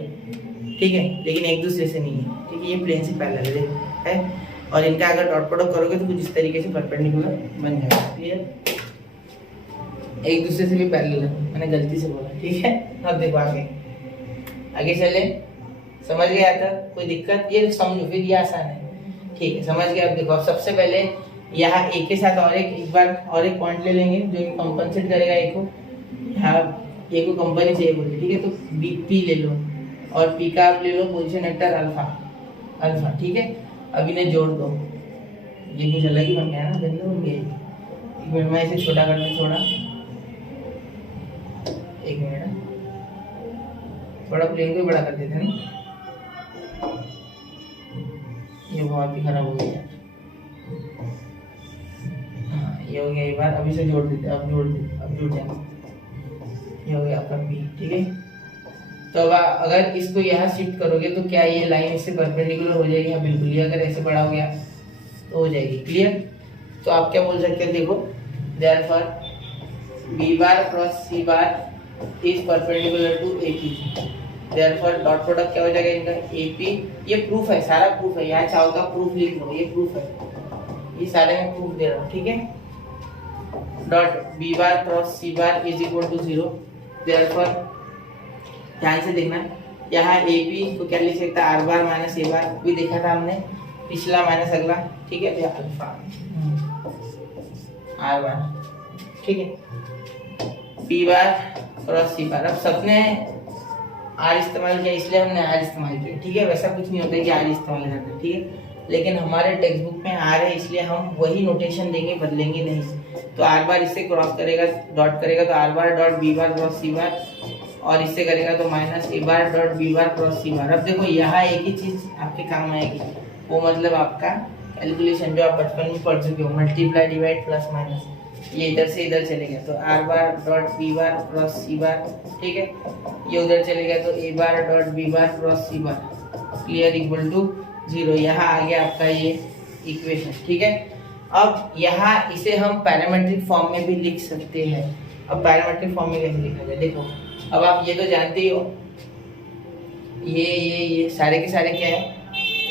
ठीक है, लेकिन एक दूसरे से नहीं है, ठीक है। ये प्लेन से पैरेलल है, देखो है, और इनका अगर डॉट प्रोडक्ट करोगे तो कुछ इस तरीके से परपेंडिकुलर बन जाएगा। क्लियर? एक दूसरे से भी पैरेलल है, मैंने गलती से बोला, ठीक है। अब देखो आगे चले, समझ गया था? कोई दिक्कत? ये समझो, फिर ये आसान है, ठीक है, समझ गया। अब देखो, अब सबसे पहले यहाँ ए के साथ और एक बार और एक पॉइंट ले लेंगे जो कंपनसेट करेगा ए को। यहाँ ए को कंपनी चाहिए बोलते, ठीक है, तो बी पी ले लो और पी का आप ले लो पोजीशन वेक्टर अल्फा, ठीक है। अब इन्हें जोड़ दो, ये कुछ अलग ही बन गया ना, बिंदु बन गया। एक मिनट में इसे छोटा करने, थोड़ा एक मिनट, थोड़ा प्लेन को बड़ा कर देते हैं ना, ये बहुत ही खराब हो गया। हाँ ये हो गया एक बार, अब इसे जोड़ देते, अब जुड़ जाएगा, ये हो गया आपका पी, ठीक है। तो अब अगर इसको यहाँ शिफ्ट करोगे तो क्या ये लाइन इससे परपेंडिकुलर हो जाएगी? हाँ बिल्कुल। ये अगर ऐसे बड़ा हो गया तो हो जाएगी। क्लियर? तो आप क्या बोल सकते हैं, देखो therefore B bar cross C bar is perpendicular to A P, therefore dot product क्या हो जाएगा इनका, ए पी। ये प्रूफ है, सारा प्रूफ है, यहाँ चाहो तो प्रूफ लिख लो, ये प्रूफ है, ये सारे में प्रूफ दे रहा हूँ, ठीक है। Dot B bar cross C bar is equal to 0, therefore ध्यान से देखना, यहाँ ए पी को क्या लिख सकता है, आर बार माइनस ए बार, भी देखा था हमने, पिछला माइनस अगला, ठीक है, तो अल्फा आर बार, ठीक है, पी बार क्रॉस सी बार। अब सबने आर इस्तेमाल किया इसलिए हमने आर इस्तेमाल किया, ठीक है। वैसा कुछ नहीं होता है कि आर इस्तेमाल करना है, ठीक है, लेकिन हमारे टेक्स्ट बुक में आर है इसलिए हम वही नोटेशन देंगे, बदलेंगे नहीं। तो आर बार इससे क्रॉस करेगा, डॉट करेगा तो r bar dot B bar cross सी बार, और इससे करेगा तो माइनस ए bar dot B bar cross सी बार। अब देखो यहाँ एक ही चीज आपके काम आएगी, वो मतलब आपका कैलकुलेशन जो आप बचपन में पढ़ चुके हो, मल्टीप्लाई डिवाइड प्लस माइनस, ये इधर से इधर चलेगा तो r bar dot B bar cross सी बार, ठीक है, ये उधर चलेगा तो a bar dot B bar cross C bar, clear, equal to 0। यहाँ आ गया आपका ये इक्वेशन, ठीक है। अब यहाँ इसे हम पैरामेट्रिक फॉर्म में भी लिख सकते हैं। अब पैरामेट्रिक फॉर्म में कैसे लिखा जाए, देखो अब आप ये तो जानते ही हो, ये सारे के सारे क्या है,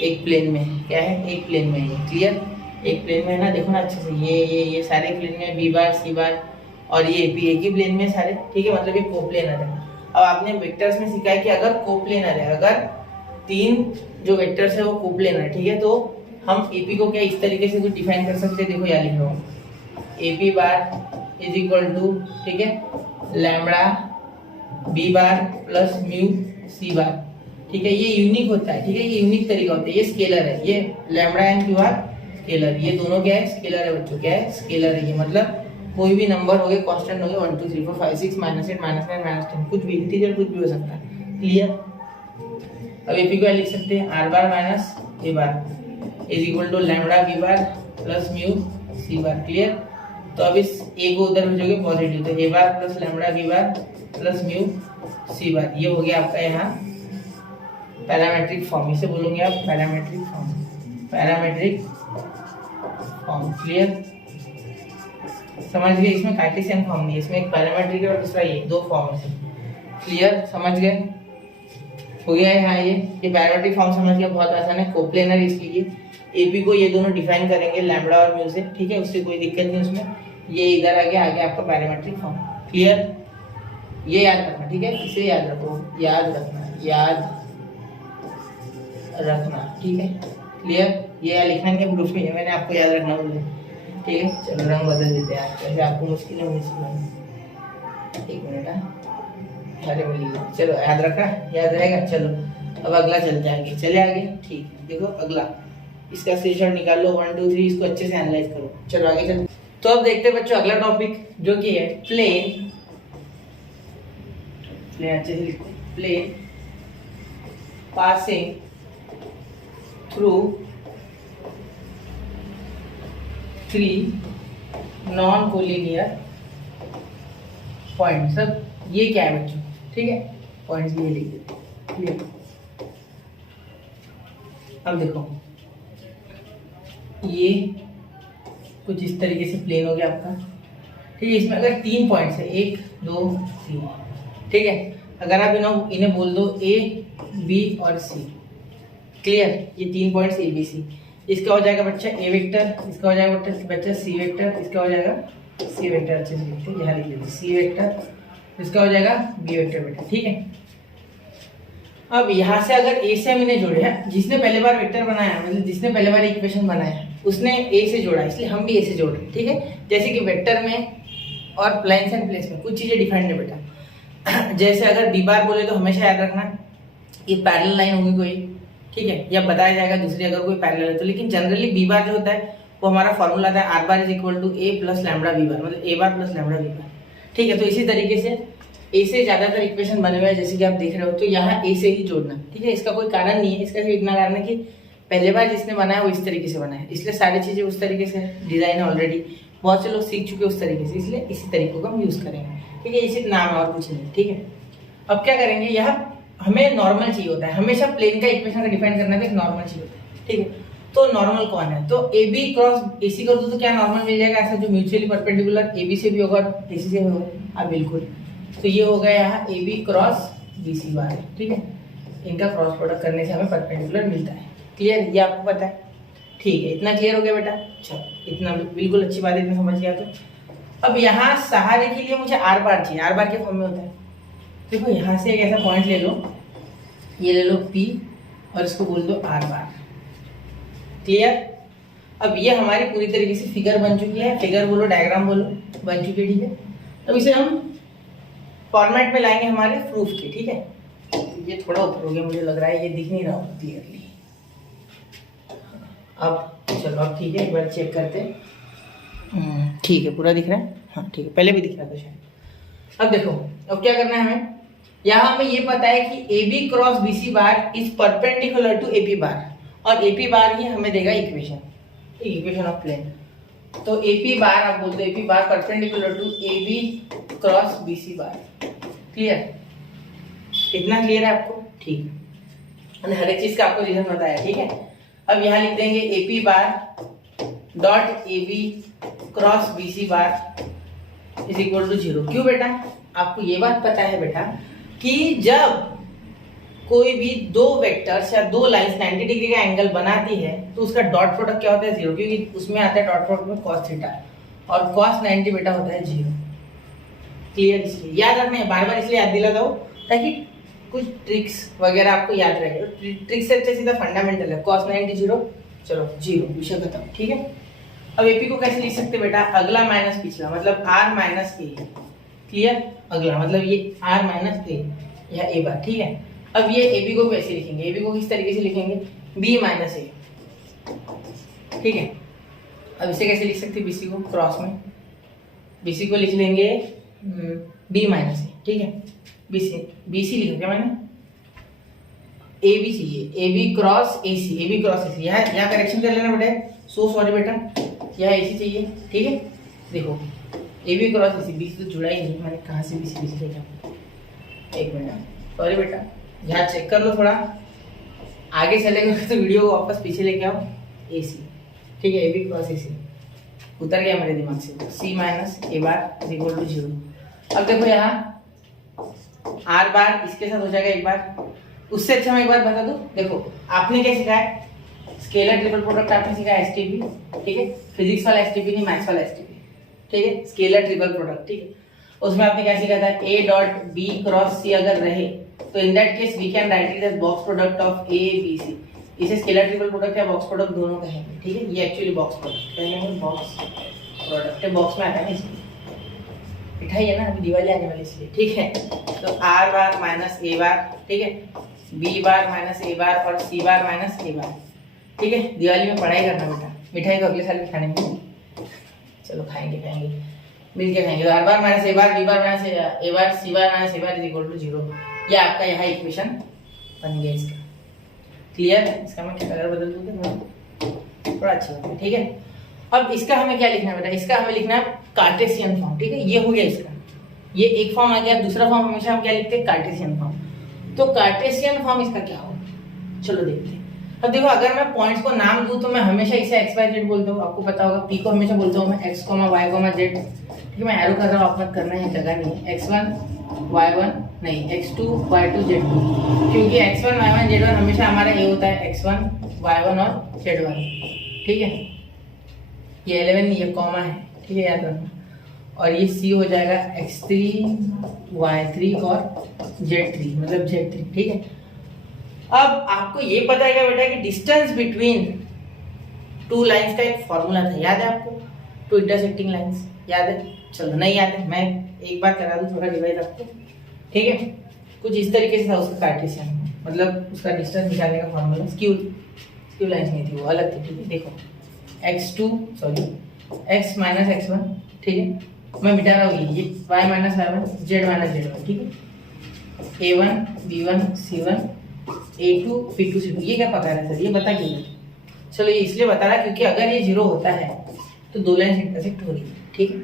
एक प्लेन में, क्या है, एक प्लेन में है, क्लियर, एक प्लेन में है ना, देखो ना अच्छे से, ये सारे प्लेन में, बी बार सी बार और ये भी एक ही प्लेन में सारे, ठीक है, मतलब ये कोप्लेनर है। अब आपने वेक्टर्स में सीखा है कि अगर कोप्लेनर है, अगर तीन जो वेक्टर्स है वो कोप्लेनर है, ठीक है, तो हम एपी को क्या इस तरीके से कुछ डिफाइन कर सकते हैं, देखो यहाँ लिख रहा हूँ, AP bar is equal to, ठीक है, lambda B bar plus mu c bar, ठीक है। ये यूनिक होता है, ठीक है, ये यूनिक तरीका होता है, ये स्केलर है, ये lambda and Q R scalar, ये दोनों क्या है, स्केलर है बच्चों, क्या है, स्केलर है। ये मतलब कोई भी नंबर हो गए, कांस्टेंट हो गए, 1 2 3 4 5 6 -8 -9 -10, कुछ भी इंटीजर कुछ भी हो सकता है, क्लियर। अब एपी को लिख सकते हैं r bar minus A bar is equal to lambda B bar plus mu c bar, clear. तो अब इस ए को उधर भेजोगे पॉजिटिव, तो a bar plus lambda B bar plus mu c bar, ये हो गया आपका यहाँ पैरामेट्रिक फॉर्म, इसे बोलोगे आप parametric form, parametric form. Clear, समझ गए? इसमें कार्टेशियन फॉर्म नहीं है, इसमें एक पैरामेट्रिक है और दूसरा ये, दो फॉर्म है। क्लियर, समझ गए? हो गया है। हाँ, ये पैरामेट्रिक फॉर्म समझ गया, बहुत आसान है। कोप्लेनर इसलिए एपी को ये दोनों डिफाइन करेंगे, लैम्बडा और म्यू से, ठीक है, उससे कोई दिक्कत नहीं उसमें। ये इधर आगे आपका पैरामेट्रिक फॉर्म। क्लियर, ये याद रखना, ठीक है, इसे याद रखो, याद रखना, ठीक है। क्लियर, ये लिखना है प्रूफ में, मैंने आपको याद रखना बोले, ठीक है। चलो रंग बदल देते हैं, वैसे आपको मुश्किल है। एक मिनट, अरे बोलिए, चलो याद रखा, याद रहेगा। चलो अब अगला चलते हैं आगे, चले आगे, ठीक है। देखो अगला, इसका स्क्रीनशॉट निकाल लो, 1 2 3, इसको अच्छे से एनालाइज करो। चलो आगे चलते। तो अब देखते हैं बच्चों अगला टॉपिक, जो कि है प्लेन। अच्छे से लिखो, plane passing through 3 non collinear points. सब ये क्या है बच्चों, ठीक है, पॉइंट्स ये लिख देते हैं। क्लियर, अब देखो ये कुछ इस तरीके से प्लेन हो गया आपका, ठीक है। इसमें अगर 3 पॉइंट्स है, 1 2 3, ठीक है। अगर आप इन्हें बोल दो ए बी और सी। क्लियर, ये 3 पॉइंट्स ए बी सी, इसका हो जाएगा बच्चा ए वेक्टर, इसका हो जाएगा बच्चा सी वेक्टर, इसका हो जाएगा सी वेक्टर। अच्छे से लिखते हैं, यहाँ लिख लीजिए सी वेक्टर, इसका हो जाएगा बी वेक्टर बेटा, ठीक है। अब यहाँ से अगर ए से हम इन्हें जोड़े हैं, जिसने पहले बार वेक्टर बनाया, मतलब जिसने पहले बार इक्वेशन बनाया उसने ए से जोड़ा, इसलिए हम भी ए से जोड़ रहे हैं, ठीक है। जैसे कि वेक्टर में और लाइन्स एंड प्लेस में कुछ चीजें डिफाइंड है बेटा। जैसे अगर बी बार बोले तो हमेशा याद रखना ये पैरेलल लाइन होगी कोई, ठीक है, या बताया जाएगा दूसरी अगर कोई पैरेलल है तो। लेकिन जनरली बी बार जो होता है वो हमारा फॉर्मूला आता है are bar is equal to A plus lambda B bar, मतलब A bar plus lambda B bar, ठीक है। तो इसी तरीके से ए से ज्यादातर इक्वेशन बने हुए हैं, जैसे कि आप देख रहे हो, तो यहाँ ए से ही जोड़ना, ठीक है। इसका कोई कारण नहीं है, इसका सिर्फ इतना कारण है कि पहले बार जिसने बनाया वो इस तरीके से बनाया, इसलिए सारी चीजें उस तरीके से डिजाइन है ऑलरेडी, बहुत से लोग सीख चुके उस तरीके से, इसलिए इसी तरीके को हम यूज करेंगे, ठीक है। इसी नाम है और कुछ नहीं, ठीक है। अब क्या करेंगे, यहाँ हमें नॉर्मल चाहिए होता है, हमेशा प्लेन का इक्वेशन का डिफाइन करना भी एक नॉर्मल चाहिए होता है, ठीक है। तो नॉर्मल कौन है, तो ए बी क्रॉस ए सी कर दो तो क्या नॉर्मल मिल जाएगा, ऐसा जो म्यूचुअली परपेंडिकुलर ए बी से भी होगा ए सी से भी होगा, हाँ बिल्कुल। तो ये हो गया यहाँ a B cross B C bar, ठीक है। इनका क्रॉस प्रोडक्ट करने से हमें परपेंडिकुलर मिलता है। क्लियर, ये आपको पता है, ठीक है। इतना क्लियर हो गया बेटा, चलो इतना बिल्कुल अच्छी बात है, इतना समझ गया। तो अब यहाँ सहारे के लिए मुझे आर बार चाहिए, आर बार के फॉर्म में होता है। देखो यहाँ से एक ऐसा पॉइंट ले लो, ये ले लो P और इसको बोल दो आर बार। क्लियर, अब ये हमारी पूरी तरीके से फिगर बन चुकी है, फिगर बोलो डायग्राम बोलो, बन चुकी है, ठीक है। अब इसे हम फॉर्मेट में लाएंगे हमारे प्रूफ के, ठीक है। ये थोड़ा ऊपर हो गया मुझे लग रहा है, ये दिख नहीं रहा होगा क्लियरली। अब चलो, अब ठीक है, एक बार चेक करते हैं, ठीक है, पूरा दिख रहा है, हाँ ठीक है, पहले भी दिख रहा था शायद। अब देखो, अब क्या करना है हमें, यहाँ हमें ये पता है कि A B cross B C bar is perpendicular to A P bar, और ए पी बार ही हमें देगा इक्वेशन, इक्वेशन ऑफ प्लेन। तो ए पी बार आप बोलते हो, A P bar perpendicular to A B cross B C bar. Clear, इतना clear है आपको, ठीक है। हर एक चीज का आपको रीजन पता है, ठीक है। अब यहाँ लिख देंगे A P bar dot A B cross B C bar is equal to 0। क्यों बेटा, आपको ये बात पता है बेटा कि जब कोई भी दो वेक्टर्स या दो लाइंस 90 डिग्री का एंगल बनाती है तो उसका डॉट प्रोडक्ट क्या होता है, 0, क्योंकि उसमें आता है डॉट प्रोडक्ट में cos थीटा, और cos 90 बेटा होता है 0। क्लियर, इसलिए याद रखना है, बार बार इसलिए याद दिलाता हूं ताकि कुछ ट्रिक्स वगैरह आपको याद रहे। ट्रिक्स से अच्छा सीधा फंडामेंटल है, cos 90 0, चलो 0, विषय खत्म, ठीक है। अब एपी को कैसे लिख सकते बेटा, अगला माइनस पिछला, मतलब आर माइनस ए। क्लियर, अगला मतलब ये आर माइनस ए या ए बार, ठीक है। अब ये ए बी को कैसे लिखेंगे, ए बी को किस तरीके से लिखेंगे, बी माइनस ए, ठीक है। अब इसे कैसे लिख सकते हैं, बीसी को क्रॉस में, बीसी को लिख लेंगे बी माइनस ए, ठीक है। बीसी लिखा क्या मैंने, ए बी चाहिए, a B cross A c, a B cross A c, यहाँ करेक्शन कर लेना बेटा, सो सॉरी बेटा, यहाँ ए सी चाहिए, ठीक है। देखो A B cross A C, BC तो जुड़ा ही नहीं, मैंने कहाँ से बीसी ले जाऊँ, एक मिनट सॉरी बेटा, यहाँ चेक कर लो, थोड़ा आगे चलेगा तो वीडियो को वापस पीछे लेके आओ, ए सी, ठीक है, ए बी क्रॉस ए सी, उतर गया मेरे दिमाग से। C minus A bar is equal to 0। अब देखो यहाँ आर बार इसके साथ हो जाएगा एक बार। उससे अच्छा मैं एक बार बता दूं, देखो आपने क्या सीखा है, स्केलर ट्रिपल प्रोडक्ट आपने सीखा है एसटीपी, ठीक है, फिजिक्स वाला एसटीपी नहीं, मैथ्स वाला एसटीपी, ठीक है, स्केलर ट्रिपल प्रोडक्ट, ठीक है। उसमें आपने क्या सीखा था, A dot B cross C अगर रहे तो in that case we can write it as box product of A B C. इसे स्केलर ट्रिपल प्रोडक्ट या बॉक्स प्रोडक्ट दोनों कहेंगे, ठीक है। ये एक्चुअली बॉक्स प्रोडक्ट कहेंगे, बॉक्स प्रोडक्ट है, बॉक्स में आता है इसमें मिठाई है ना, अभी दिवाली आने वाली इसलिए, ठीक है। तो आर बार माइनस ए बार, ठीक है, बी बार माइनस ए बार और सी बार माइनस ए बार, ठीक है। दिवाली में पढ़ाई करना बेटा, मिठाई तो अगले साल भी खाने में, चलो खाएंगे मिलके खाएंगे। R bar minus A bar, B bar minus A bar, C bar minus A bar is equal to 0। ये आपका यहाँ इक्वेशन बन गया इसका। क्लियर है? इसका मैं कलर बदल दूंगा थोड़ा अच्छा लगता, ठीक है। अब इसका हमें क्या लिखना है बेटा, इसका हमें लिखना है कार्टेशियन फॉर्म, ठीक है। ये हो गया इसका, ये एक फॉर्म आ गया। दूसरा फॉर्म हमेशा हम क्या लिखते हैं, कार्टेशियन फॉर्म। तो कार्टेशियन फॉर्म इसका क्या होगा, चलो देखते हैं। अब देखो अगर मैं पॉइंट्स को नाम दूं तो मैं हमेशा इसे एक्स वाई जेड बोलता हूँ, आपको पता होगा। पी को हमेशा बोलता हूँ मैं एक्स वाई जेड, ठीक है। मैं एरो कर रहा हूँ, आप मत करना है, जगह नहीं है। x1 y1 नहीं, x2 y2 z2, क्योंकि x1 y1 z1 हमेशा हमारा ये होता है x1 y1 और z1, ठीक है। ये 11 नहीं, ये कॉमा है, ठीक है, याद रखना। और ये c हो जाएगा x3 y3 और z3, मतलब z3, ठीक है। अब आपको ये पता है क्या बेटा कि डिस्टेंस बिटवीन टू लाइंस का एक फॉर्मूला था, याद है आपको, टू इंटरसेक्टिंग लाइंस, याद है? चलो नहीं याद है, मैं एक बार करा दूं, थोड़ा रिवाइज आपको, ठीक है। कुछ इस तरीके से था उसका कार्टेशियन, मतलब उसका डिस्टेंस निकालने का फॉर्मूला। स्क्यू लाइंस नहीं थी वो, अलग थी, ठीक है। देखो x माइनस x1, ठीक है, मैं मिटा रहा हूँ ये y minus y1 z minus z1, ठीक है। a1 b1 c1 a2 b2 c2, ये क्या पता है सर, ये बता क्यों? चलो ये इसलिए बता रहा क्योंकि अगर ये 0 होता है तो दो लाइन इंटरसेक्ट हो रही है, ठीक है,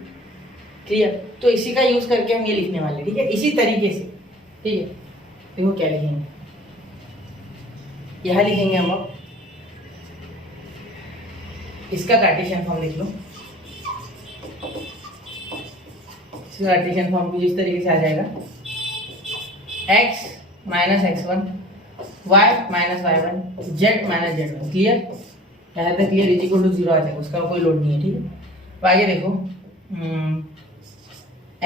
क्लियर। तो इसी का यूज करके हम ये लिखने वाले, ठीक है, इसी तरीके से, ठीक है। देखो क्या लिखेंगे, यह लिखेंगे हम अब इसका कार्टेशियन फॉर्म लिख लो। इसका कार्टेशियन फॉर्म कुछ इस तरीके से आ जाएगा, x minus x1 y minus y1 z minus z1, clear. यहाँ तक क्लियर, इज इक्वल टू 0 आ जाएगा, उसका कोई लोड नहीं है, ठीक है। तो आगे देखो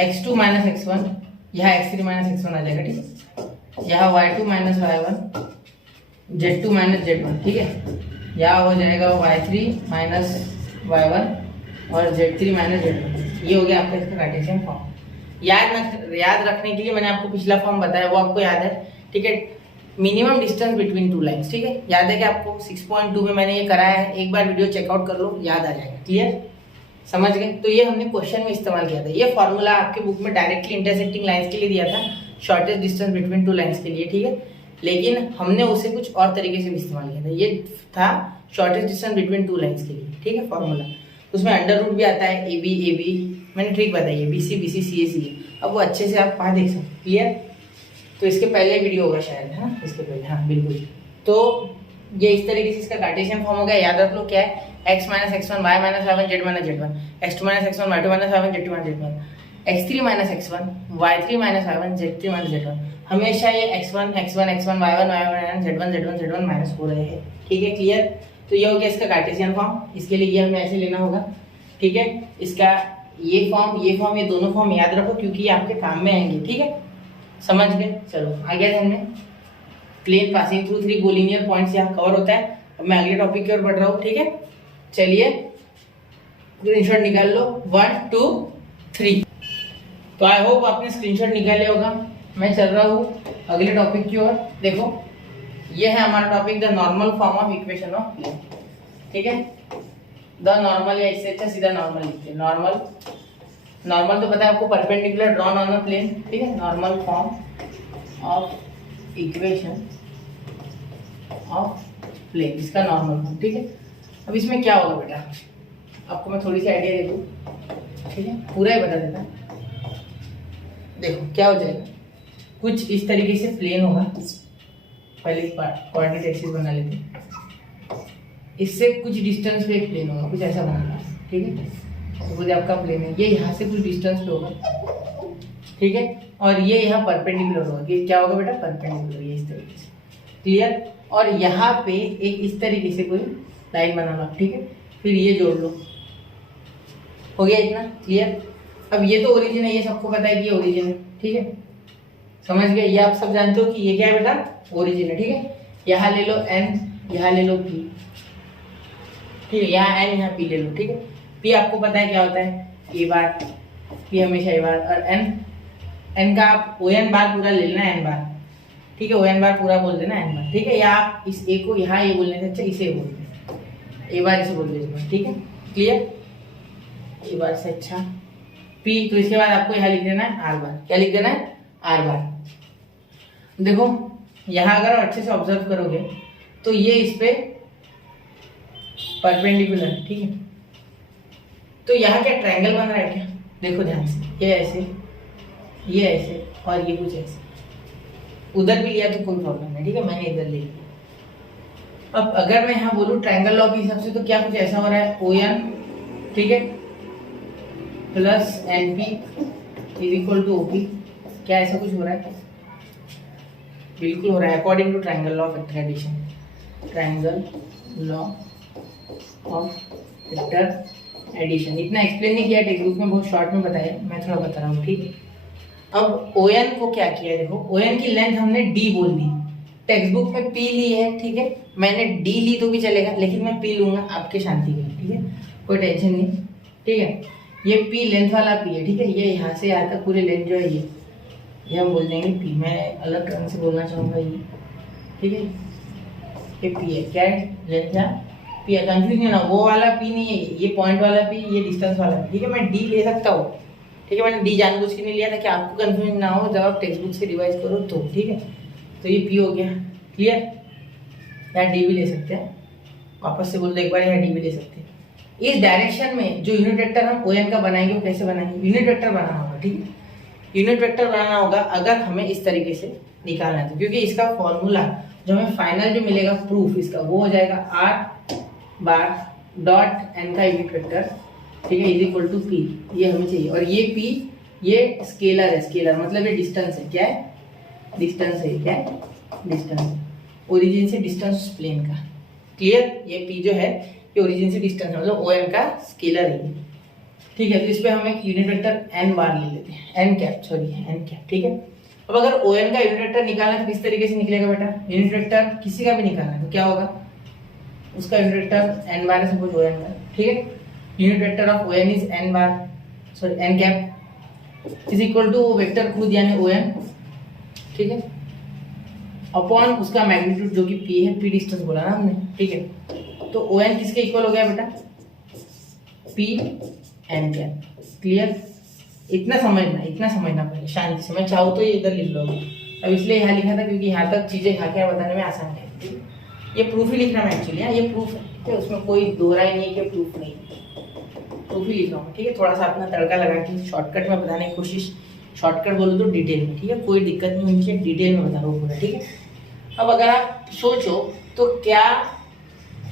x2 माइनस x1, यहाँ x3 माइनस x1 आ जाएगा, ठीक है। यहाँ y2 minus y1 z2 minus z1, ठीक है। यहाँ हो जाएगा y3 माइनस y1 और z3 माइनस z1। ये हो गया आपका इसका कार्टेशियन फॉर्म। याद रखने के लिए मैंने आपको पिछला फॉर्म बताया, वो आपको याद है, ठीक है। Minimum distance between two lines, ठीक है, याद है कि आपको 6.2 में मैंने ये कराया है, एक बार वीडियो चेकआउट कर लो, याद आ जाएगा, क्लियर, समझ गए। तो ये हमने क्वेश्चन में इस्तेमाल किया था। ये फॉर्मूला आपके बुक में डायरेक्टली इंटरसेक्टिंग लाइंस के लिए दिया था, shortest distance between two lines के लिए, ठीक है। लेकिन हमने उसे कुछ और तरीके से भी इस्तेमाल किया था। ये था shortest distance between two lines के लिए, ठीक है, फॉर्मूला। उसमें अंडर रूट भी आता है, ए बी, मैंने ट्रिक बताई है, BC CA CA। अब वो अच्छे से आप वहाँ देख सकते, क्लियर। तो इसके पहले वीडियो होगा शायद, है ना, इसके पहले, हाँ बिल्कुल। तो ये इस तरीके से इसका कार्टेशियन फॉर्म हो गया। याद रख लो क्या है, x minus x1 y minus y1 z minus z1, x2 minus x1 y2 minus y1 z2 minus z1, x3 minus x1 y3 minus y1 z3 minus z1। हमेशा ये x1 y1 y1 z1 minus हो रहे हैं, ठीक है, clear. तो ये हो गया इसका कार्टेशियन फॉर्म। इसके लिए ये हमें ऐसे लेना होगा, ठीक है। इसका ये फॉर्म ये दोनों फॉर्म याद रखो क्योंकि ये आपके काम में आएंगे, ठीक है, समझ गए। चलो आगे ध्यान में, plane passing through 3 collinear points यहाँ कवर होता है। अब मैं अगले टॉपिक की ओर बढ़ रहा हूँ, ठीक है। चलिए स्क्रीनशॉट निकाल लो, 1 2 3। तो आई होप आपने स्क्रीनशॉट निकाले होगा। मैं चल रहा हूँ अगले टॉपिक की ओर। देखो ये है हमारा topic, the normal form of equation of plane, ठीक है। द नॉर्मल, या इससे अच्छा सीधा नॉर्मल लिखते हैं। नॉर्मल तो पता है आपको, perpendicular drawn on a plane, ठीक है। Normal form of equation of plane, इसका नॉर्मल फॉर्म, ठीक है। अब इसमें क्या होगा बेटा, आपको मैं थोड़ी सी आइडिया दे दूँ, ठीक है, पूरा ही बता देता। देखो क्या हो जाएगा, कुछ इस तरीके से प्लेन होगा। पहले कोऑर्डिनेट एक्सिस बना लेते हैं। इससे कुछ डिस्टेंस पे एक प्लेन होगा, कुछ ऐसा बनाना, ठीक है। सपोज आपका प्लेन है, ये यहाँ से कुछ डिस्टेंस पे होगा, ठीक है, और ये यहाँ परपेंडिकुलर होगा। ये क्या होगा बेटा, परपेंडिकुलर, ये इस तरीके से, क्लियर। और यहाँ पे एक इस तरीके से कोई लाइन बना लो, ठीक है, फिर ये जोड़ लो, हो गया इतना, क्लियर। अब ये तो ओरिजिन है, ये सबको पता है कि ये ओरिजिन है, ठीक है, समझ गए, ये आप सब जानते हो कि ये क्या है बेटा, ओरिजिन है, ठीक है। यहाँ ले लो n, यहाँ ले लो p, ठीक है, यहाँ n यहाँ p ले लो, ठीक है। p आपको पता है क्या होता है, a बार, p हमेशा a बार, और n का आप ON बार पूरा ले लेना, n बार, ठीक है, ON बार पूरा बोल देना, n बार, ठीक है। या आप इस a को यहाँ ये बोलने से अच्छा इसे बोल दें, a बार इसे बोल दीजिए, ठीक है, क्लियर। a बार से अच्छा p, तो इसके बाद आपको यहाँ लिख देना है r बार, क्या लिख देना है, r बार। देखो यहाँ अगर आप अच्छे से ऑब्जर्व करोगे तो ये इस पे परपेंडिकुलर है, ठीक है। तो यहाँ क्या ट्रायंगल बन रहा है क्या, देखो ध्यान से, ये ऐसे, ये ऐसे, और ये कुछ ऐसे। उधर भी लिया तो कोई प्रॉब्लम नहीं, ठीक है, मैंने इधर ले लिया। अब अगर मैं यहाँ बोलूँ ट्रायंगल लॉ के हिसाब से, तो क्या कुछ ऐसा हो रहा है, ON, ठीक है, plus NP is equal to OP, क्या ऐसा कुछ हो रहा है, बिल्कुल हो रहा है, according to triangle law of vector addition, triangle law of vector addition. इतना एक्सप्लेन नहीं किया टेक्स्ट बुक में, बहुत शॉर्ट में बताया, मैं थोड़ा बता रहा हूँ, ठीक है। अब ON को क्या किया, देखो ON की लेंथ हमने D बोल दी, टेक्स्ट बुक में P ली है, ठीक है, मैंने D ली तो भी चलेगा, लेकिन मैं P लूंगा आपके शांति के लिए, ठीक है, कोई टेंशन नहीं, ठीक है। ये P लेंथ वाला P है, ठीक है, ये यहाँ से यहाँ तक पूरी लेंथ जो है ये हम बोल देंगे P, मैं अलग तरह से बोलना चाहूँगा ये, ठीक है, ये P है, क्या है, लेंथ या P है, कंफ्यूज नहीं ना, वो वाला P नहीं है, ये पॉइंट वाला P, ये डिस्टेंस वाला P, ठीक है। मैं D ले सकता हूँ, ठीक है, मैंने D जानबूझ के नहीं लिया था कि आपको कंफ्यूजन ना हो जब आप टेक्स्ट बुक से रिवाइज करो तो, ठीक है। तो ये P हो गया, क्लियर। यहाँ D भी ले सकते हैं, वापस से बोल दो एक बार, यहाँ D भी ले सकते हैं। इस डायरेक्शन में जो यूनिट वेक्टर हम ON का बनाएंगे वो कैसे बनाएंगे, यूनिट वेक्टर बनाना होगा, ठीक है, यूनिट वेक्टर बनाना होगा अगर हमें इस तरीके से निकालना है तो, क्योंकि इसका फॉर्मूला जो हमें फाइनल जो मिलेगा प्रूफ इसका, वो हो जाएगा r बार डॉट n का यूनिट वेक्टर, ठीक है, इज इक्वल टू p, ये हमें चाहिए। और ये p ये स्केलर है, स्केलर मतलब ये डिस्टेंस है, क्या है, डिस्टेंस है, क्या है, डिस्टेंस, ओरिजिन से डिस्टेंस प्लेन का, क्लियर। ये p जो है ये ओरिजिन से डिस्टेंस है, मतलब ON का स्केलर है, ठीक है। तो इस पे हम एक यूनिट वेक्टर n बार ले लेते हैं, n कैप, ठीक है। अब अगर ON का यूनिट वेक्टर निकालना है तो किस तरीके से निकलेगा बेटा, यूनिट वेक्टर किसी का भी निकालना है तो क्या होगा, उसका यूनिट वेक्टर n बार है, सपोज ON बार, ठीक है। Unit vector of ON is n bar, sorry n cap is equal to vector खुद यानी ON, ठीक है, अपॉन उसका मैग्नीट्यूड जो कि p है, p डिस्टेंस बोला ना हमने, ठीक है। तो ON किसके इक्वल हो गया बेटा, p n कैप, क्लियर। इतना समझना पड़ेगा शांति से, मैं चाहूँ तो ये इधर लिख लो, अब इसलिए यहाँ लिखा था क्योंकि यहाँ तक चीजें यहाँ क्या बताने में आसान है, ठीक है। ये प्रूफ ही लिखना है एक्चुअली, ये प्रूफ है, ठीक है, उसमें कोई दोहरा ही नहीं है कि प्रूफ नहीं, प्रूफ ही लिख रहा हूँ, ठीक है। थोड़ा सा अपना तड़का लगा के शॉर्टकट में बताने की कोशिश, शॉर्टकट बोलो तो डिटेल में, ठीक है, कोई दिक्कत नहीं होनी चाहिए, डिटेल में बता रहा हूँ पूरा, ठीक है। अब अगर आप सोचो तो क्या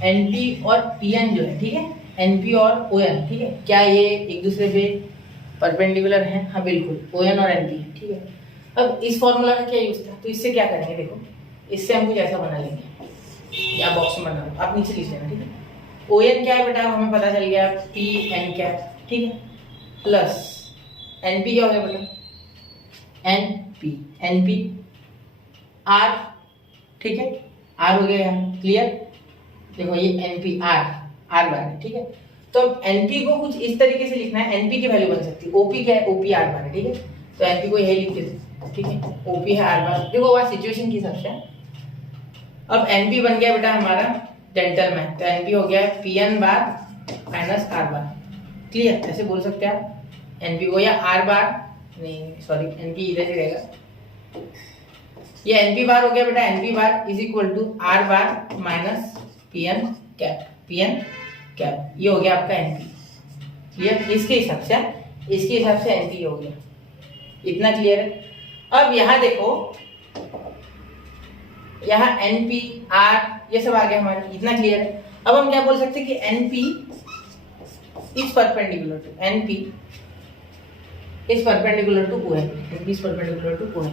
NP और PN जो है, ठीक है, NP और ON, ठीक है, क्या ये एक दूसरे पे परपेंडिकुलर है, हाँ बिल्कुल, ON और NP है, ठीक है। अब इस फॉर्मूला का क्या यूज था, तो इससे क्या करेंगे, देखो इससे हम कुछ ऐसा बना लेंगे, या बॉक्स में बना लो, आप नीचे लिख लेना, ठीक है। ON क्या है बेटा, हमें पता चल गया PN कैप, ठीक है, प्लस NP क्या हो गया बेटा, NP R, ठीक है, R हो गया यहाँ, क्लियर। देखो ये NP R बार है, ठीक है। तो अब NP को कुछ इस तरीके से लिखना है, NP की वैल्यू बन सकती है, OP क्या है, OP R बार है, ठीक है। तो NP को यही लिख देते, ठीक है, OP है R बार, देखो वहाँ सिचुएशन के हिसाब से। अब NP बन गया बेटा हमारा डेंटल में, तो NP हो गया PN बार माइनस R बार, क्लियर, ऐसे बोल सकते हैं आप NP को, या R बार नहीं, सॉरी NP इधर ही रहेगा, ये NP बार हो गया बेटा, NP bar is equal to R bar minus PN cap, ये हो गया आपका NP, क्लियर। इसके हिसाब से NP हो गया, इतना क्लियर है। अब यहाँ देखो, यहाँ NP R ये सब आ गया हमारे, इतना क्लियर है। अब हम क्या बोल सकते हैं कि NP is perpendicular to NP is perpendicular to ON, NP is perpendicular to ON।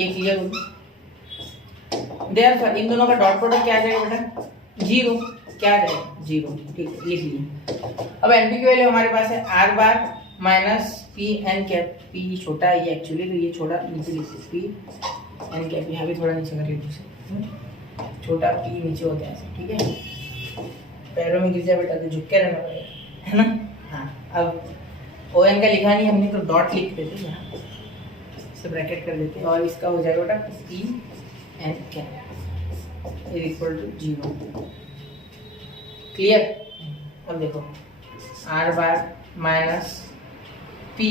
ये क्लियर हो गया? देयरफॉर इन दोनों का डॉट प्रोडक्ट क्या आ जाएगा बेटा? 0। क्या आ जाएगा? 0। ठीक है, लिख लिए। अब NP की वैल्यू हमारे पास है R bar minus P n cap. P छोटा है ये एक्चुअली, तो ये छोटा नीचे लिखिए, P n कैप यहाँ भी थोड़ा नीचे कर लीजिए, छोटा P नीचे होता है ऐसे, ठीक है। पैरों में गिर जाए बेटा तो झुक के रहना पड़ेगा, है ना? हाँ, अब ON का लिखा नहीं हमने, तो डॉट लिख देते हैं यहाँ से, ब्रैकेट कर देते हैं, और इसका हो जाएगा बेटा P n cap is equal to 0। Clear? अब देखो R बार माइनस P,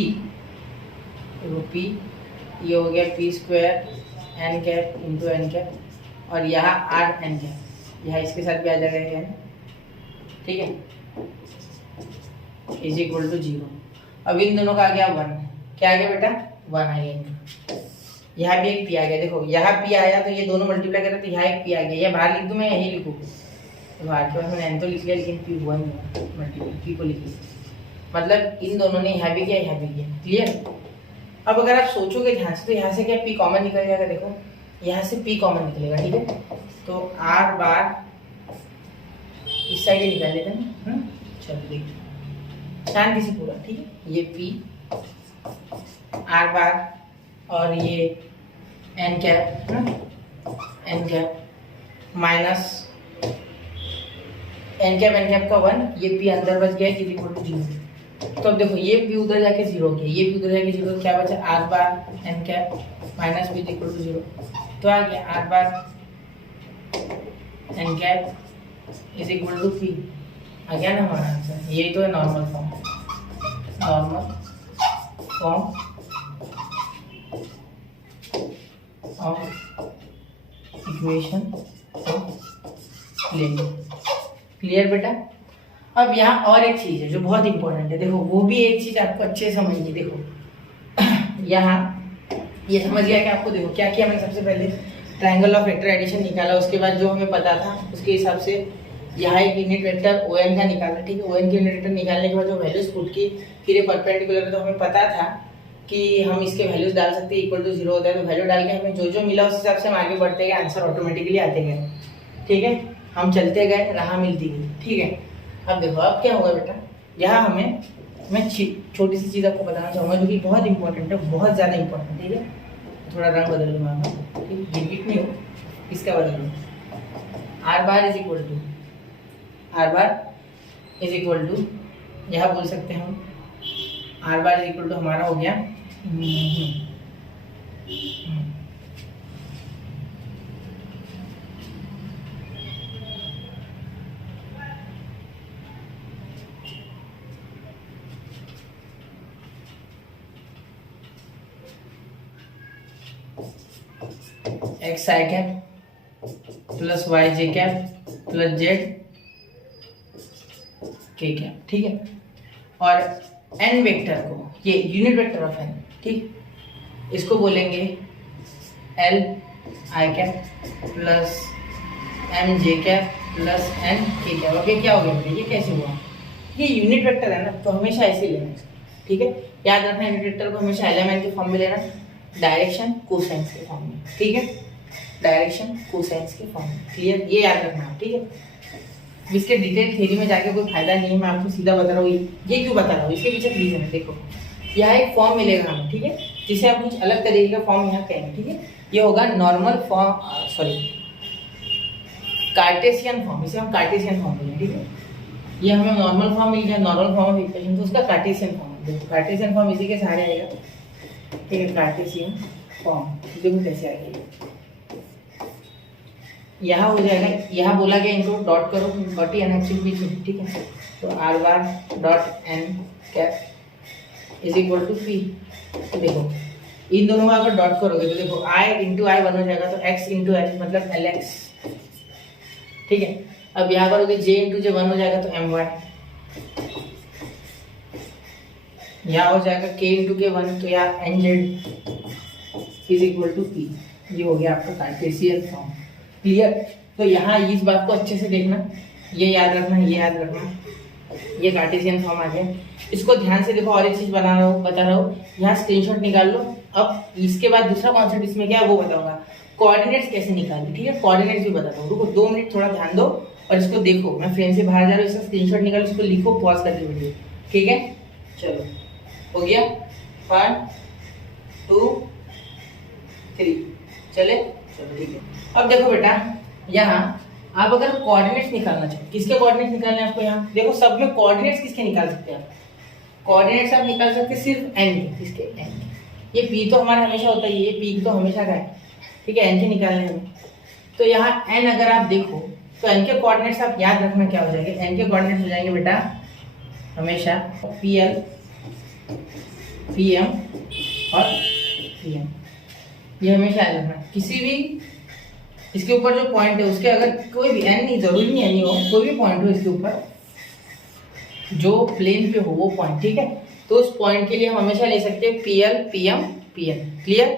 देखो P ये हो गया P square n cap into n cap, और यहाँ R n कैप, यहाँ इसके साथ भी आ जाएगा क्या, ठीक है, इज इक्वल टू 0। अब इन दोनों का आ गया 1, क्या आ गया बेटा? 1 आ गया। यहाँ भी एक P आ गया, देखो यहाँ P आया तो ये दोनों मल्टीप्लाई करें तो यहाँ एक P आ गया। ये बाहर लिख दूँ मैं, यही लिखूँ, तो बाहर के पास मैंने n तो लिख लिया, लेकिन P हुआ नहीं, मल्टीप्लाई P को लिख लिया, मतलब इन दोनों ने यहाँ भी किया, यहाँ भी किया। क्लियर? अब अगर आप सोचोगे ध्यान से तो यहाँ से क्या P कॉमन निकल जाएगा, देखो यहाँ से P कॉमन निकलेगा, ठीक है, तो R बार इस साइड ही निकाल लेते हैं। चलो देखिए शांति से पूरा, ठीक है, ये P R बार और ये n cap, n cap minus n cap का 1, ये P अंदर बच गया इज इक्वल टू 0। तो अब देखो ये P उधर जाके 0 हो गया, ये P उधर जाके 0, क्या बचा? R bar n cap minus P is equal to 0, तो आ गया R bar n cap is equal to P। आ गया ना हमारा आंसर? यही तो है normal form, normal form of equation of plane. Clear बेटा? अब यहाँ और एक चीज है जो बहुत इंपॉर्टेंट है, देखो वो भी एक चीज आपको अच्छे से समझनी। देखो यहाँ ये समझ गया कि आपको, देखो क्या किया मैंने, सबसे पहले ट्रायंगल ऑफ वेक्टर एडिशन निकाला, उसके बाद जो हमें पता था उसके हिसाब से यहाँ एक यूनिट वेक्टर ON का निकाला, ठीक है। ON के यूनिट वेक्टर निकालने के बाद जो वैल्यूज पुट की, फिर ये परपेंडिकुलर है तो हमें पता था कि हम इसके वैल्यूज डाल सकते हैं, इक्वल टू 0 होता है, तो वैल्यू डाल के हमें जो जो मिला उस हिसाब से हम आगे बढ़ते गए, आंसर ऑटोमेटिकली आते गए, ठीक है। हम चलते गए, राह मिलती गई, ठीक है। अब देखो अब क्या होगा बेटा, यहाँ मैं छोटी सी चीज़ आपको बताना चाहूँगा जो कि बहुत इंपॉर्टेंट है, बहुत ज़्यादा इंपॉर्टेंट है, ठीक है। थोड़ा रंग बदल लूँगा मैं, ठीक, रिपीट नहीं हो, इसका बदल लूँ। R bar is equal to, R bar is equal to, यहाँ बोल सकते हैं हम R bar is equal to हमारा हो गया X I cap plus Y J cap plus Z K cap, ठीक है। और एन वेक्टर को, ये यूनिट वेक्टर ऑफ एन, ठीक, इसको बोलेंगे L I cap plus M J cap plus N K cap. Okay, क्या हो गया बेटा, ये कैसे हुआ? ये यूनिट वेक्टर है ना, तो हमेशा ऐसे लेना है, ठीक है। याद रखना यूनिट वेक्टर को हमेशा एलिमेंट के फॉर्म में लेना, डायरेक्शन कोसाइंस के फॉर्म में, ठीक है, डायरेक्शन कोसाइंस के फॉर्म में। क्लियर? ये याद रखना, ठीक है। इसके डिटेल थ्योरी में जाके कोई फायदा नहीं है, मैं आपको सीधा बता रहा हूँ। ये क्यों बता रहा हूँ, इसके पीछे रीजन है। देखो यहाँ एक फॉर्म मिलेगा हमें, ठीक है, जिसे हम कुछ अलग तरीके का फॉर्म यहाँ कहेंगे, ठीक है। ये होगा normal form, sorry Cartesian form, इसे हम कार्टेशियन फॉर्म बोलेंगे, ठीक है। ये हमें नॉर्मल फॉर्म मिल गया, नॉर्मल फॉर्म ऑफ इक्वेशन, तो उसका कार्टेशियन फॉर्म। देखो कार्टेशियन फॉर्म इसी के सहारे आएगा, ठीक है, कार्टेशियन फॉर्म। देखो कैसे आएगा, यहाँ हो जाएगा, यहाँ बोला गया इनको डॉट करो, डॉट ही एन एक्चुअली बीच में, ठीक है। तो R bar dot N cap is equal to P. देखो इन दोनों का अगर डॉट करोगे तो देखो I इंटू आई बन हो जाएगा, तो x इंटू एच मतलब LX, ठीक है। अब यहाँ करोगे J इंटू जे वन हो जाएगा तो MY, यहाँ हो जाएगा K इंटू के वन, तो यहाँ NZ is equal to P। ये हो गया आपका कार्टेशियन फॉर्म। क्लियर? तो यहाँ इस बात को अच्छे से देखना, ये याद रखना, ये याद रखना, ये कार्टेशियन फॉर्म आ गया। इसको ध्यान से देखो, और एक चीज बता रहा हूँ, यहाँ स्क्रीनशॉट निकाल लो। अब इसके बाद दूसरा कॉन्सेप्ट इसमें क्या है वो बताऊंगा, कोऑर्डिनेट्स कैसे निकालते, ठीक है, कोऑर्डिनेट्स भी बताता हूँ। रुको 2 मिनट, थोड़ा ध्यान दो और इसको देखो। मैं फ्रेम से बाहर जा रहा हूँ, इसका स्क्रीनशॉट निकालो, इसको लिखो पॉज करके वीडियो, ठीक है। चलो हो गया, 1 2 3 चले, चलो ठीक है। अब देखो बेटा, यहाँ आप अगर कोऑर्डिनेट्स निकालना चाहो, किसके कोऑर्डिनेट्स निकालने हैं आपको, यहाँ देखो सब में कोऑर्डिनेट्स किसके निकाल सकते हैं आप, कोऑर्डिनेट्स आप निकाल सकते हैं सिर्फ एन के, किसके, एन के। ये पी तो हमारा हमेशा होता है, ये पी तो हमेशा का है, ठीक है, एन के निकालने में। तो यहाँ एन अगर आप देखो तो एन के कोऑर्डिनेट्स आप याद रखना क्या हो जाएंगे, एन के कोऑर्डिनेट्स हो जाएंगे बेटा हमेशा पी एल, पी एम और पी एम। ये हमेशा याद रखना, किसी भी इसके ऊपर जो पॉइंट है उसके अगर कोई भी एन नहीं, जरूरी नहीं एन ही हो, कोई भी पॉइंट हो इसके ऊपर जो प्लेन पे हो वो पॉइंट, ठीक है। तो उस पॉइंट के लिए हम हमेशा ले सकते हैं P L, P M, P N, clear.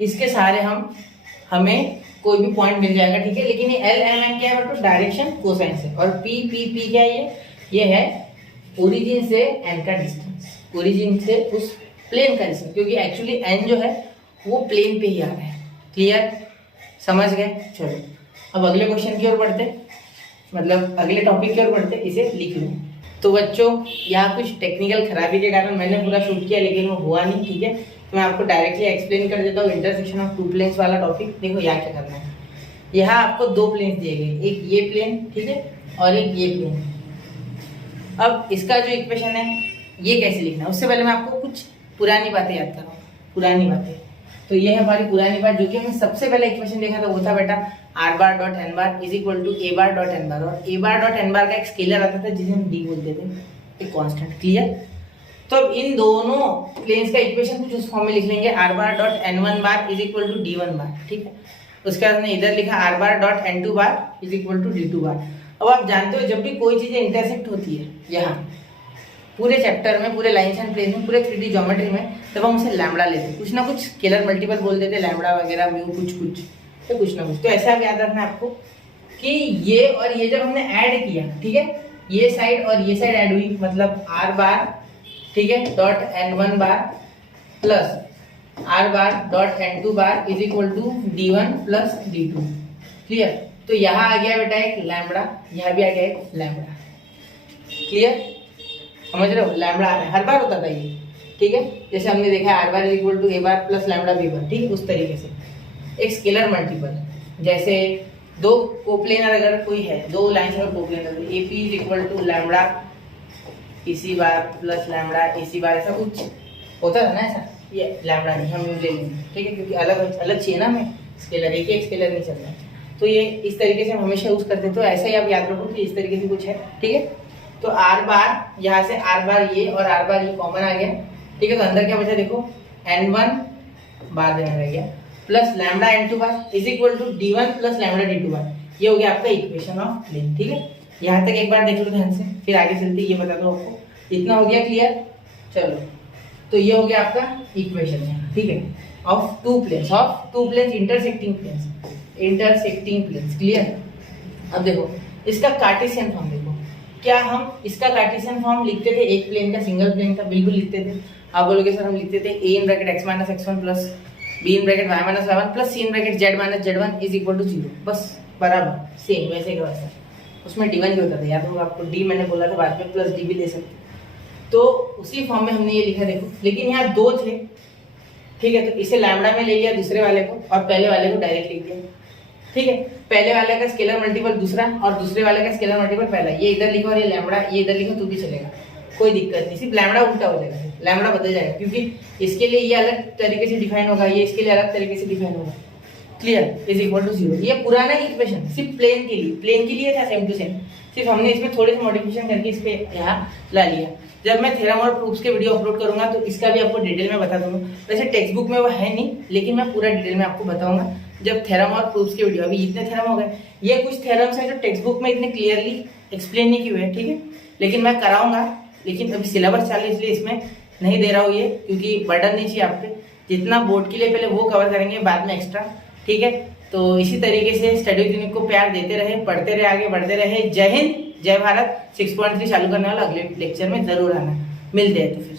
इसके सारे हमें कोई भी पॉइंट मिल जाएगा, ठीक है। लेकिन ये एल एम एन क्या है बेटा, डायरेक्शन कोसाइन से, और पी पी पी क्या है, ये है ओरिजिन से एन का डिस्टेंस, ओरिजिन से उस प्लेन का डिस्टेंस, क्योंकि एक्चुअली एन जो है वो प्लेन पे ही आ रहा है, क्लियर, समझ गए। चलो अब अगले क्वेश्चन की ओर बढ़ते, मतलब अगले टॉपिक की ओर बढ़ते, इसे लिख लो। तो बच्चों यहाँ कुछ टेक्निकल खराबी के कारण मैंने पूरा शूट किया लेकिन वो हुआ नहीं, ठीक है। तो मैं आपको डायरेक्टली एक्सप्लेन कर देता हूँ इंटरसेक्शन ऑफ 2 प्लेन्स वाला टॉपिक। देखो यहाँ क्या करना है, यहाँ आपको 2 प्लेन्स दिए गए, एक ये प्लेन, ठीक है, और एक ये प्लेन। अब इसका जो इक्वेशन है ये कैसे लिखना है, उससे पहले मैं आपको कुछ पुरानी बातें याद कराऊँ, पुरानी बातें। तो ये है हमारी पुरानी बात, जो कि हमने सबसे पहले इक्वेशन देखा था, वो था बेटा r bar dot n bar is equal to a bar dot n bar, और a bar dot n bar का एक स्केलर आता था जिसे हम d बोलते थे, एक कांस्टेंट, क्लियर। तो अब इन दोनों प्लेन्स का इक्वेशन कुछ उस फॉर्म में लिख लेंगे, r bar dot n1 bar is equal to d1 bar, ठीक है। उसके बाद हमने इधर लिखा r bar dot n2 bar is equal to d2 bar. अब आप जानते हो जब भी कोई चीजें इंटरसेक्ट होती है यहाँ पूरे चैप्टर में, पूरे लाइन्स एंड प्लेन में, पूरे 3D ज्योमेट्री में, तब हम उसे लैम्बडा लेते हैं, कुछ ना कुछ स्केलर मल्टीपल बोल देते, लैम्बडा वगैरह, म्यू, कुछ तो कुछ ना कुछ। तो ऐसे आप याद रखना आपको कि ये और ये जब हमने ऐड किया, ठीक है, ये साइड और ये साइड ऐड हुई, मतलब r बार, ठीक है, dot n1 bar plus r bar dot n2 bar is equal to d1 plus d2, clear. तो यहाँ आ गया बेटा एक लैम्बडा, यहाँ भी आ गया एक लैम्बडा, क्लियर, समझ रहे हो, लैम्बडा आ रहा है, हर बार होता था ये, ठीक है। जैसे हमने देखा है r bar is equal to a bar plus lambda b bar, ठीक है, उस तरीके से एक स्केलर मल्टीपल, जैसे 2 कोप्लेनर अगर कोई है, 2 लाइन अगर coplanar, AP is equal to lambda AC bar plus lambda AC bar, ऐसा कुछ होता था ना, ऐसा। ये लैम्बडा नहीं, हम ले लेंगे, ठीक है, क्योंकि अलग अलग चाहिए ना हमें स्केलर, एक ही स्केलर नहीं चल रहा है। तो ये इस तरीके से हम हमेशा यूज करते हैं, तो ऐसा ही आप याद रखो कि इस तरीके से कुछ है, ठीक है। तो r बार, यहाँ से r बार ये और r बार ये कॉमन आ गया, ठीक है। तो अंदर क्या बचा, देखो n1 बार देना रह गया plus lambda n2 bar is equal to d1 plus lambda d2 bar. ये हो गया आपका इक्वेशन ऑफ प्लेन, ठीक है। यहाँ तक एक बार देख लो ध्यान से, फिर आगे चलते ये बता दो आपको, इतना हो गया क्लियर। चलो तो ये हो गया आपका इक्वेशन यहाँ, ठीक है, of 2 planes intersecting planes, clear. अब देखो इसका कार्टेशियन फॉर्म देखो, क्या हम इसका कार्टेशियन फॉर्म लिखते थे एक प्लेन का, सिंगल प्लेन का, बिल्कुल लिखते थे। आप बोलोगे सर हम लिखते थे a in bracket x minus x1 plus b in bracket y minus y1 plus c in bracket z minus z1 is equal to 0, बस बराबर सेम वैसे का वैसा। उसमें d1 भी होता था, याद होगा आपको, d मैंने बोला था बाद में, प्लस d भी ले सकते, तो उसी फॉर्म में हमने ये लिखा देखो। लेकिन यहाँ 2 थे, ठीक है, तो इसे लैम्बडा में ले लिया दूसरे वाले को, और पहले वाले को डायरेक्ट लिख दिया, ठीक है। पहले वाले का स्केलर मल्टीपल दूसरा और दूसरे वाले का स्केलर मल्टीपल पहला, ये इधर लिखो और ये लैम्बडा ये इधर लिखो तो भी चलेगा, कोई दिक्कत नहीं, सिर्फ लैम्बडा उल्टा हो जाएगा, लैम्बडा बदल जाएगा, क्योंकि इसके लिए ये अलग तरीके से डिफाइन होगा, ये इसके लिए अलग तरीके से डिफाइन होगा, क्लियर, इज इक्वल टू 0। ये पुराना इक्वेशन सिर्फ प्लेन के लिए था, सेम टू सेम, सिर्फ हमने इसमें थोड़े से मॉडिफिकेशन करके इस पे यहाँ ला लिया। जब मैं थ्योरम और प्रूफ्स के वीडियो अपलोड करूंगा तो इसका भी आपको डिटेल में बता दूंगा। वैसे टेक्स्ट बुक में वो है नहीं, लेकिन मैं पूरा डिटेल में आपको बताऊंगा जब थ्योरम और प्रूफ्स के वीडियो। अभी इतने थ्योरम हो गए, ये कुछ थ्योरम्स हैं जो टेक्स्ट बुक में इतने क्लियरली एक्सप्लेन नहीं किए हुए हैं, ठीक है, लेकिन मैं कराऊंगा। लेकिन अभी सिलेबस चालू है इसलिए इसमें नहीं दे रहा हूँ ये, क्योंकि बर्डन नहीं चाहिए आप पे। जितना बोर्ड के लिए पहले वो कवर करेंगे, बाद में एक्स्ट्रा, ठीक है। तो इसी तरीके से स्टडी क्लिनिक को प्यार देते रहे, पढ़ते रहे, आगे बढ़ते रहे। जय हिंद, जय भारत। 6.3 चालू करने वाला, अगले लेक्चर में जरूर आना। मिलते हैं तो फिर।